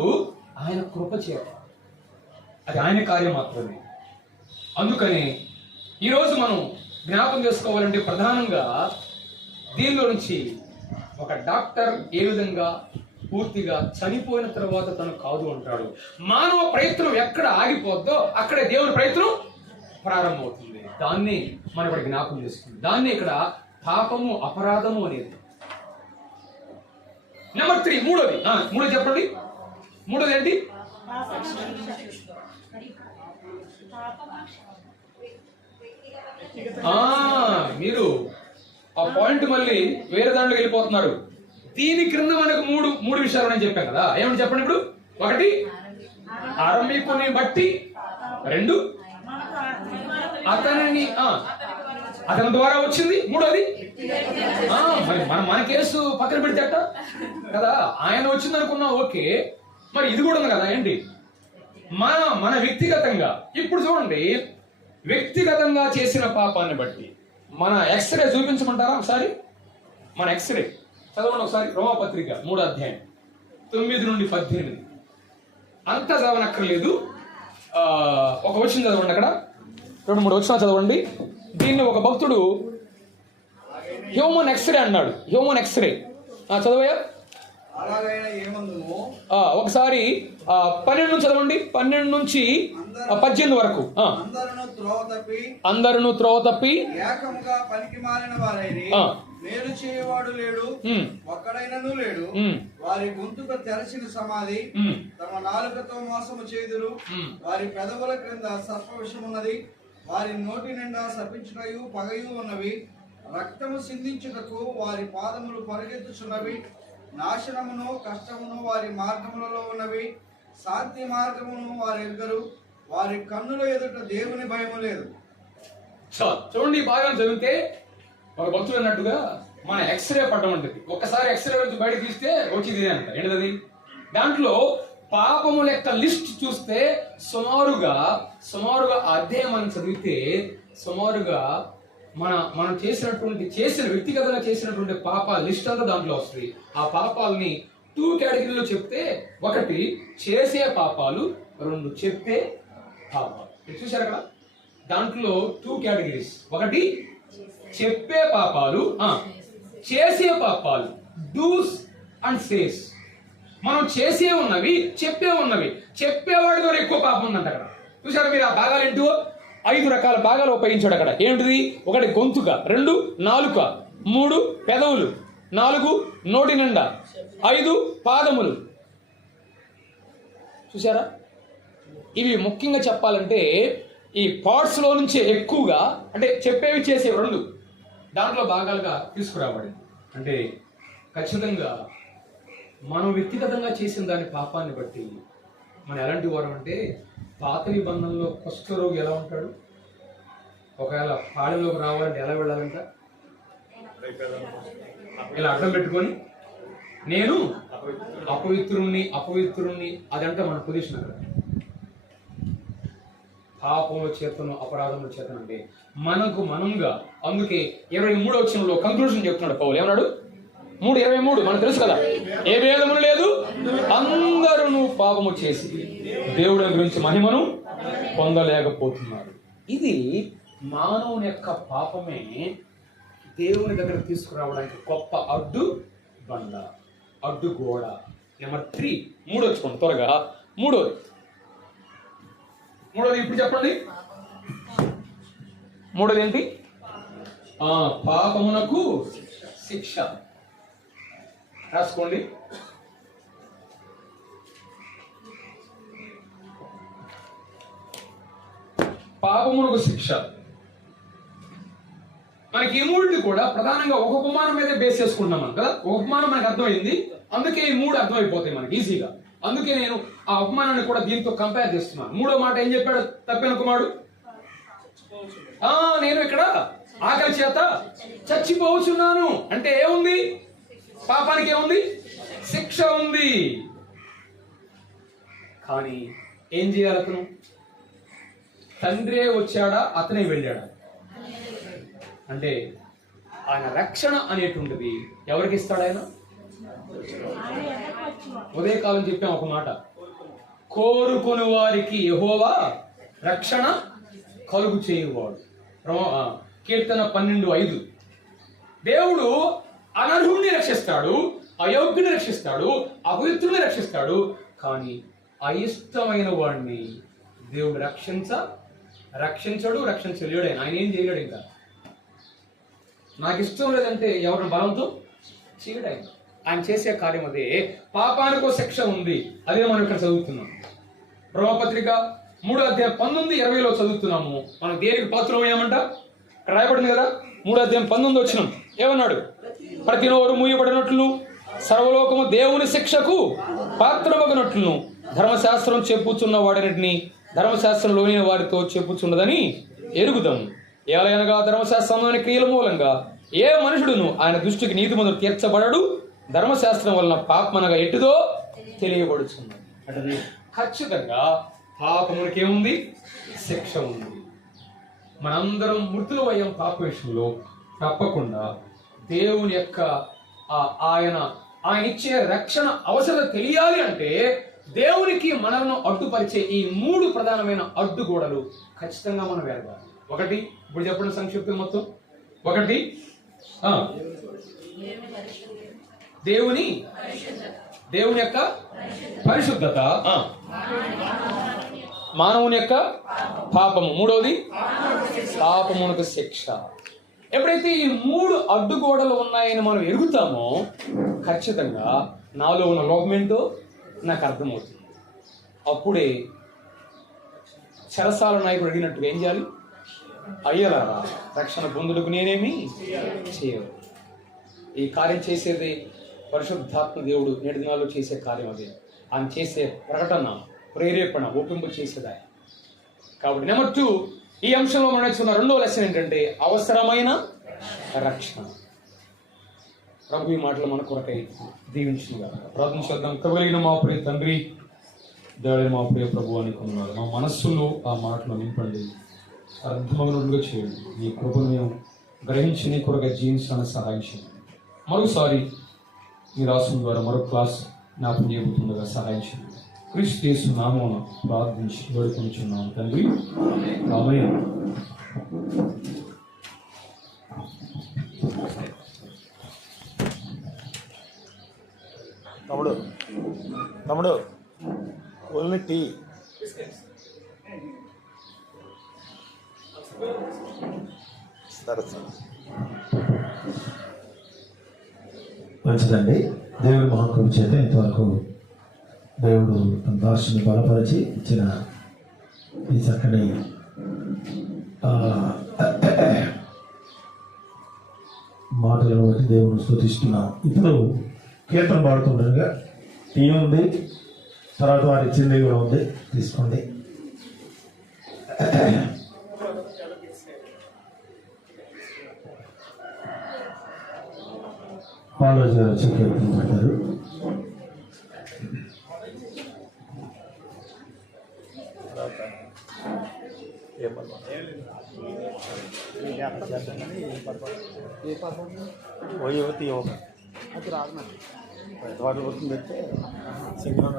ఆయన కృప చేత. అది ఆయన కార్యం మాత్రమే. అందుకని ఈరోజు మనం జ్ఞాపకం చేసుకోవాలంటే ప్రధానంగా దీనిలో నుంచి ఒక డాక్టర్ ఏ విధంగా పూర్తిగా చనిపోయిన తర్వాత తను కాదు అంటాడు. మానవ ప్రయత్నం ఎక్కడ ఆగిపోద్దో అక్కడే దేవుని ప్రయత్నం ప్రారంభమవుతుంది. దాన్ని మనం ఇక్కడ జ్ఞాపకం చేసుకుంది. దాన్ని ఇక్కడ పాపము, అపరాధము అనేది. నెంబర్ 3, మూడోది చెప్పండి. మూడోది ఏంటి? మీరు ఆ పాయింట్ మళ్ళీ వేరే దాంట్లో వెళ్ళిపోతున్నారు. దీని క్రింద మనకు మూడు విషయాలు నేను చెప్పాను కదా. ఏమని చెప్పండి ఇప్పుడు? 1, ఆరంభికుని బట్టి. 2, అతని ద్వారా వచ్చింది. 3వది మరి మన కేసు పక్కన పెడితే అట్ట కదా. ఆయన వచ్చింది అనుకున్నా, ఓకే. మరి ఇది కూడా ఉంది కదా. ఏంటి? మన వ్యక్తిగతంగా ఇప్పుడు చూడండి, వ్యక్తిగతంగా చేసిన పాపాన్ని బట్టి మన ఎక్స్రే చూపించమంటారా ఒకసారి? మన ఎక్స్రే చదవండి ఒకసారి. రోమాపత్రిక 3వ అధ్యాయం 9 నుండి 18. అంతా చదవనక్కర్లేదు, ఒక వచనం చదవండి. అక్కడ 2-3 వచనాలు చదవండి. దీన్ని ఒక భక్తుడు హ్యూమన్ ఎక్స్రే అన్నాడు. హ్యూమన్ ఎక్స్రే చదవయా. అలాగైనా ఏమందుము ఒకసారి 12 నుంచి చదవండి. 12 నుంచి 18 వరకు. అందరూ త్రోవ తప్పి ఏకముగా పనికి మాలిన వారైరి, మేలు చేయవాడు లేడు, ఒక్కడైనను లేడు. వారి గొంతుకు తెరచిన సమాధి, తమ నాలుకతో మోసము చేదురు. వారి పెదవుల క్రింద సర్ప విషమున్నది, వారి నోటి నిండా శపించుటయు పగయు ఉన్నవి. రక్తము సిందించుటకు వారి పాదములు పరిగెత్తుచున్నవి. నాశనమును కష్టమును వారి మార్గములలో ఉన్నవి. శాంతి మార్గమును వారు ఎరుగరు. వారి కన్నుల ఎదుట దేవుని భయము లేదు. చూడండి, బాగా చదివితే ఒక భక్తులు అన్నట్టుగా మన ఎక్స్రే పట్టం ఉంటుంది. ఒక్కసారి ఎక్స్రే నుంచి బయట తీస్తే వచ్చింది అంట. ఏంటది? దాంట్లో పాపముల యొక్క లిస్ట్ చూస్తే సుమారుగా అధ్యాయం మనం చదివితే సుమారుగా మనం చేసిన వ్యక్తిగతంగా చేసినటువంటి పాపాల లిస్ట్ అంతా దాంట్లో వస్తుంది. ఆ పాపాలని 2 కేటగిరీలో చెప్తే, 1 చేసే పాపాలు, 2 చెప్పే పాపాలు. చూసారు అక్కడ దాంట్లో 2 కేటగిరీస్. 1 చెప్పే పాపాలు, చేసే పాపాలు, డూస్ అండ్ సేస్. మనం చేసే ఉన్నవి, చెప్పే ఉన్నవి. చెప్పేవాడితో ఎక్కువ పాపం ఉందంట అక్కడ. చూసారు మీరు ఆ భాగాలు ఏంటో? 5 రకాల భాగాలు ఉపయోగించాడు అక్కడ. ఏంటిది? 1 గొంతుక, 2 నాలుక, 3 పెదవులు, 4 నోటి నిండా, 5 పాదములు. చూసారా? ఇవి ముఖ్యంగా చెప్పాలంటే ఈ పార్ట్స్ లో నుంచే ఎక్కువగా, అంటే చెప్పేవి చేసే 2 దాంట్లో భాగాలుగా తీసుకురాబడింది. అంటే ఖచ్చితంగా మనం వ్యక్తిగతంగా చేసిన దాని పాపాన్ని బట్టి మనం ఎలాంటి వారం అంటే, పాత నిబంధనలో కుష్ఠరోగి ఎలా ఉంటాడు? ఒకవేళ పాడలోకి రావాలంటే ఎలా వెళ్ళాలంట? ఇలా అడ్డం పెట్టుకొని నేను అపవిత్రుణ్ణి అదంటే మన పొజిషన్ అక్కడ. పాపముల చేతను అపరాధముల చేతను అంటే మనకు మనంగా. అందుకే 23వ వచనంలో కంక్లూజన్ చెప్తున్నాడు పౌలు. ఏమన్నాడు? 3:23 మనకు తెలుసు కదా. ఏ భేదము లేదు, అందరూ పాపము చేసి దేవుడి గురించి మహిమను పొందలేకపోతున్నారు. ఇది మానవుని యొక్క పాపమే దేవుని దగ్గర తీసుకురావడానికి గొప్ప అడ్డు బండ, అడ్డు గోడ. నెంబర్ 3 వచ్చుకోండి త్వరగా. మూడోది ఇప్పుడు చెప్పండి. మూడోది ఏంటి? పాపమునకు శిక్ష. రాసుకోండి. పాపమునకు శిక్ష. మనకి ఈ 3 కూడా ప్రధానంగా ఒక ఉపమానం మీద బేస్ చేసుకుంటున్నాం మనం కదా. ఒక ఉపమానం మనకు అర్థమైంది, అందుకే ఈ 3 అర్థమైపోతాయి మనకి ఈజీగా. అందుకే నేను ఆ ఉపమానాన్ని కూడా దీంతో కంపేర్ చేస్తున్నాను. 3వ మాట ఏం చెప్పాడు తప్పిన కుమారుడు? నేను ఇక్కడ ఆకలి చేత చచ్చిపోవచ్చున్నాను అంటే ఏముంది? పాపానికి ఏముంది? శిక్ష ఉంది. కానీ ఏం చేయాలి అతను? తండ్రే వచ్చాడా, అతనే వెళ్ళాడా? అంటే ఆయన రక్షణ అనేటువంటిది ఎవరికి ఇస్తాడు? ఆయన ఉదయకాలం చెప్పాం ఒక మాట, కోరుకుని వారికి యెహోవా రక్షణ కలుగు చేయువాడు. కీర్తన 12:5. దేవుడు అనర్హుడిని రక్షిస్తాడు, అయోగ్యుని రక్షిస్తాడు, అపవిత్రుని రక్షిస్తాడు. కానీ అయిష్టమైన వాడిని దేవుడు రక్షించలేడు. ఆయన ఏం చేయలేడు. ఇంకా నాకు ఇష్టం లేదంటే ఎవరిని బలంతో చేయడు. ఆయన చేసే కార్యం అదే. పాపానికో శిక్ష ఉంది, అదే మనం ఇక్కడ చదువుతున్నాం. రోమపత్రిక 3వ అధ్యాయం 19-20 చదువుతున్నాము. మనం దేనికి పాత్రమయ్యామంట? ఇక్కడ రాయబడింది కదా. 3వ అధ్యాయం 19 వచనం ఏమన్నాడు? ప్రతి నోరు మూయబడినట్లు సర్వలోకము దేవుని శిక్షకు పాత్రమగినట్లును ధర్మశాస్త్రం చెప్పుచున్న వాడిని ధర్మశాస్త్రంలోని వారితో చెప్పుచున్నదని ఎరుగుదాం. ఏలయనగా ధర్మశాస్త్రంలోని క్రియల మూలంగా ఏ మనుషుడును ఆయన దృష్టికి నీతిమంతుడు తీర్చబడడు. ధర్మశాస్త్రం వలన పాపమనగా ఎట్టుదో తెలియబడుచున్నది. అంటే ఖచ్చితంగా పాపమునికి ఏముంది? శిక్ష ఉంది. మనందరం మృతులు అయ్యాం పాప విషయంలో. తప్పకుండా దేవుని యొక్క ఆయన ఇచ్చే రక్షణ అవసరం తెలియాలి అంటే దేవునికి మనలను అడ్డుపరిచే ఈ 3 ప్రధానమైన అడ్డుగోడలు ఖచ్చితంగా మనం వేరగాలి. ఒకటి, ఇప్పుడు చెప్పండి సంక్షిప్తం మొత్తం. ఒకటి, దేవుని యొక్క పరిశుద్ధత, మానవుని యొక్క పాపము, మూడవది పాపమునకు శిక్ష. ఎప్పుడైతే ఈ 3 అడ్డుగోడలు ఉన్నాయని మనం ఎరుగుతామో ఖచ్చితంగా నాలో ఉన్న లోపం ఏంటో నాకు అర్థమవుతుంది. అప్పుడే చెరసాల నాయకుడు అడిగినట్టుగా ఏం చేయాలి? అయ్యలారా, రక్షణ పొందుటకు నేనేమి చేయను. ఈ కార్యం చేసేది పరిశుద్ధాత్మ దేవుడు నేటి దినాల్లో చేసే కార్యం అదే. ఆయన చేసే ప్రకటన, ప్రేరేపణ, ఒప్పింపు చేసేది ఆయన. కాబట్టి నెంబర్ 2, ఈ అంశంలో మనం నేర్చుకున్న 2వ లెసన్ ఏంటంటే అవసరమైన రక్షణ. ప్రభు ఈ మాటలు మన కొరకై దీవించినగా ప్రార్థన చేద్దాం. కృపగలిగిన మా ప్రియ తండ్రి, దేవుడైన మా ప్రియ ప్రభు అని కొన్నారు. మా మనస్సులో ఆ మాటలు నింపండి, అర్థమవునట్లుగా చేయండి. నీ కృపను మేము గ్రహించి నీ కొరగా జీవించడానికి సహాయం చేయండి. మరోసారి మీ రాసిన ద్వారా మరో క్లాస్ జ్ఞాపకం చేయబోతుండగా సహాయం చేయండి. క్రీస్తు యేసు నామమున ప్రార్థించి వేడుకొనుచున్నాము తండ్రి, ఆమేన్. తమ్ముడు ఓన్లీ టీ. సరే మంచిదండి. దేవుడి మహాకృప చేత ఇంతవరకు దేవుడు తన దాసుని బలపరిచి ఇచ్చిన ఈ చక్కని మాటలను బట్టి దేవుని స్తుతిస్తున్నాం. ఇప్పుడు కీర్తన పాడుతుండగా టీ ఉంది, తర్వాత వారి ఇచ్చింది కూడా ఉంది, తీసుకోండి. బాలరాజు గారు వచ్చి కీర్తన పాడతారు. అది రాదు నాకు వాటి వస్తుంది అయితే సింగల్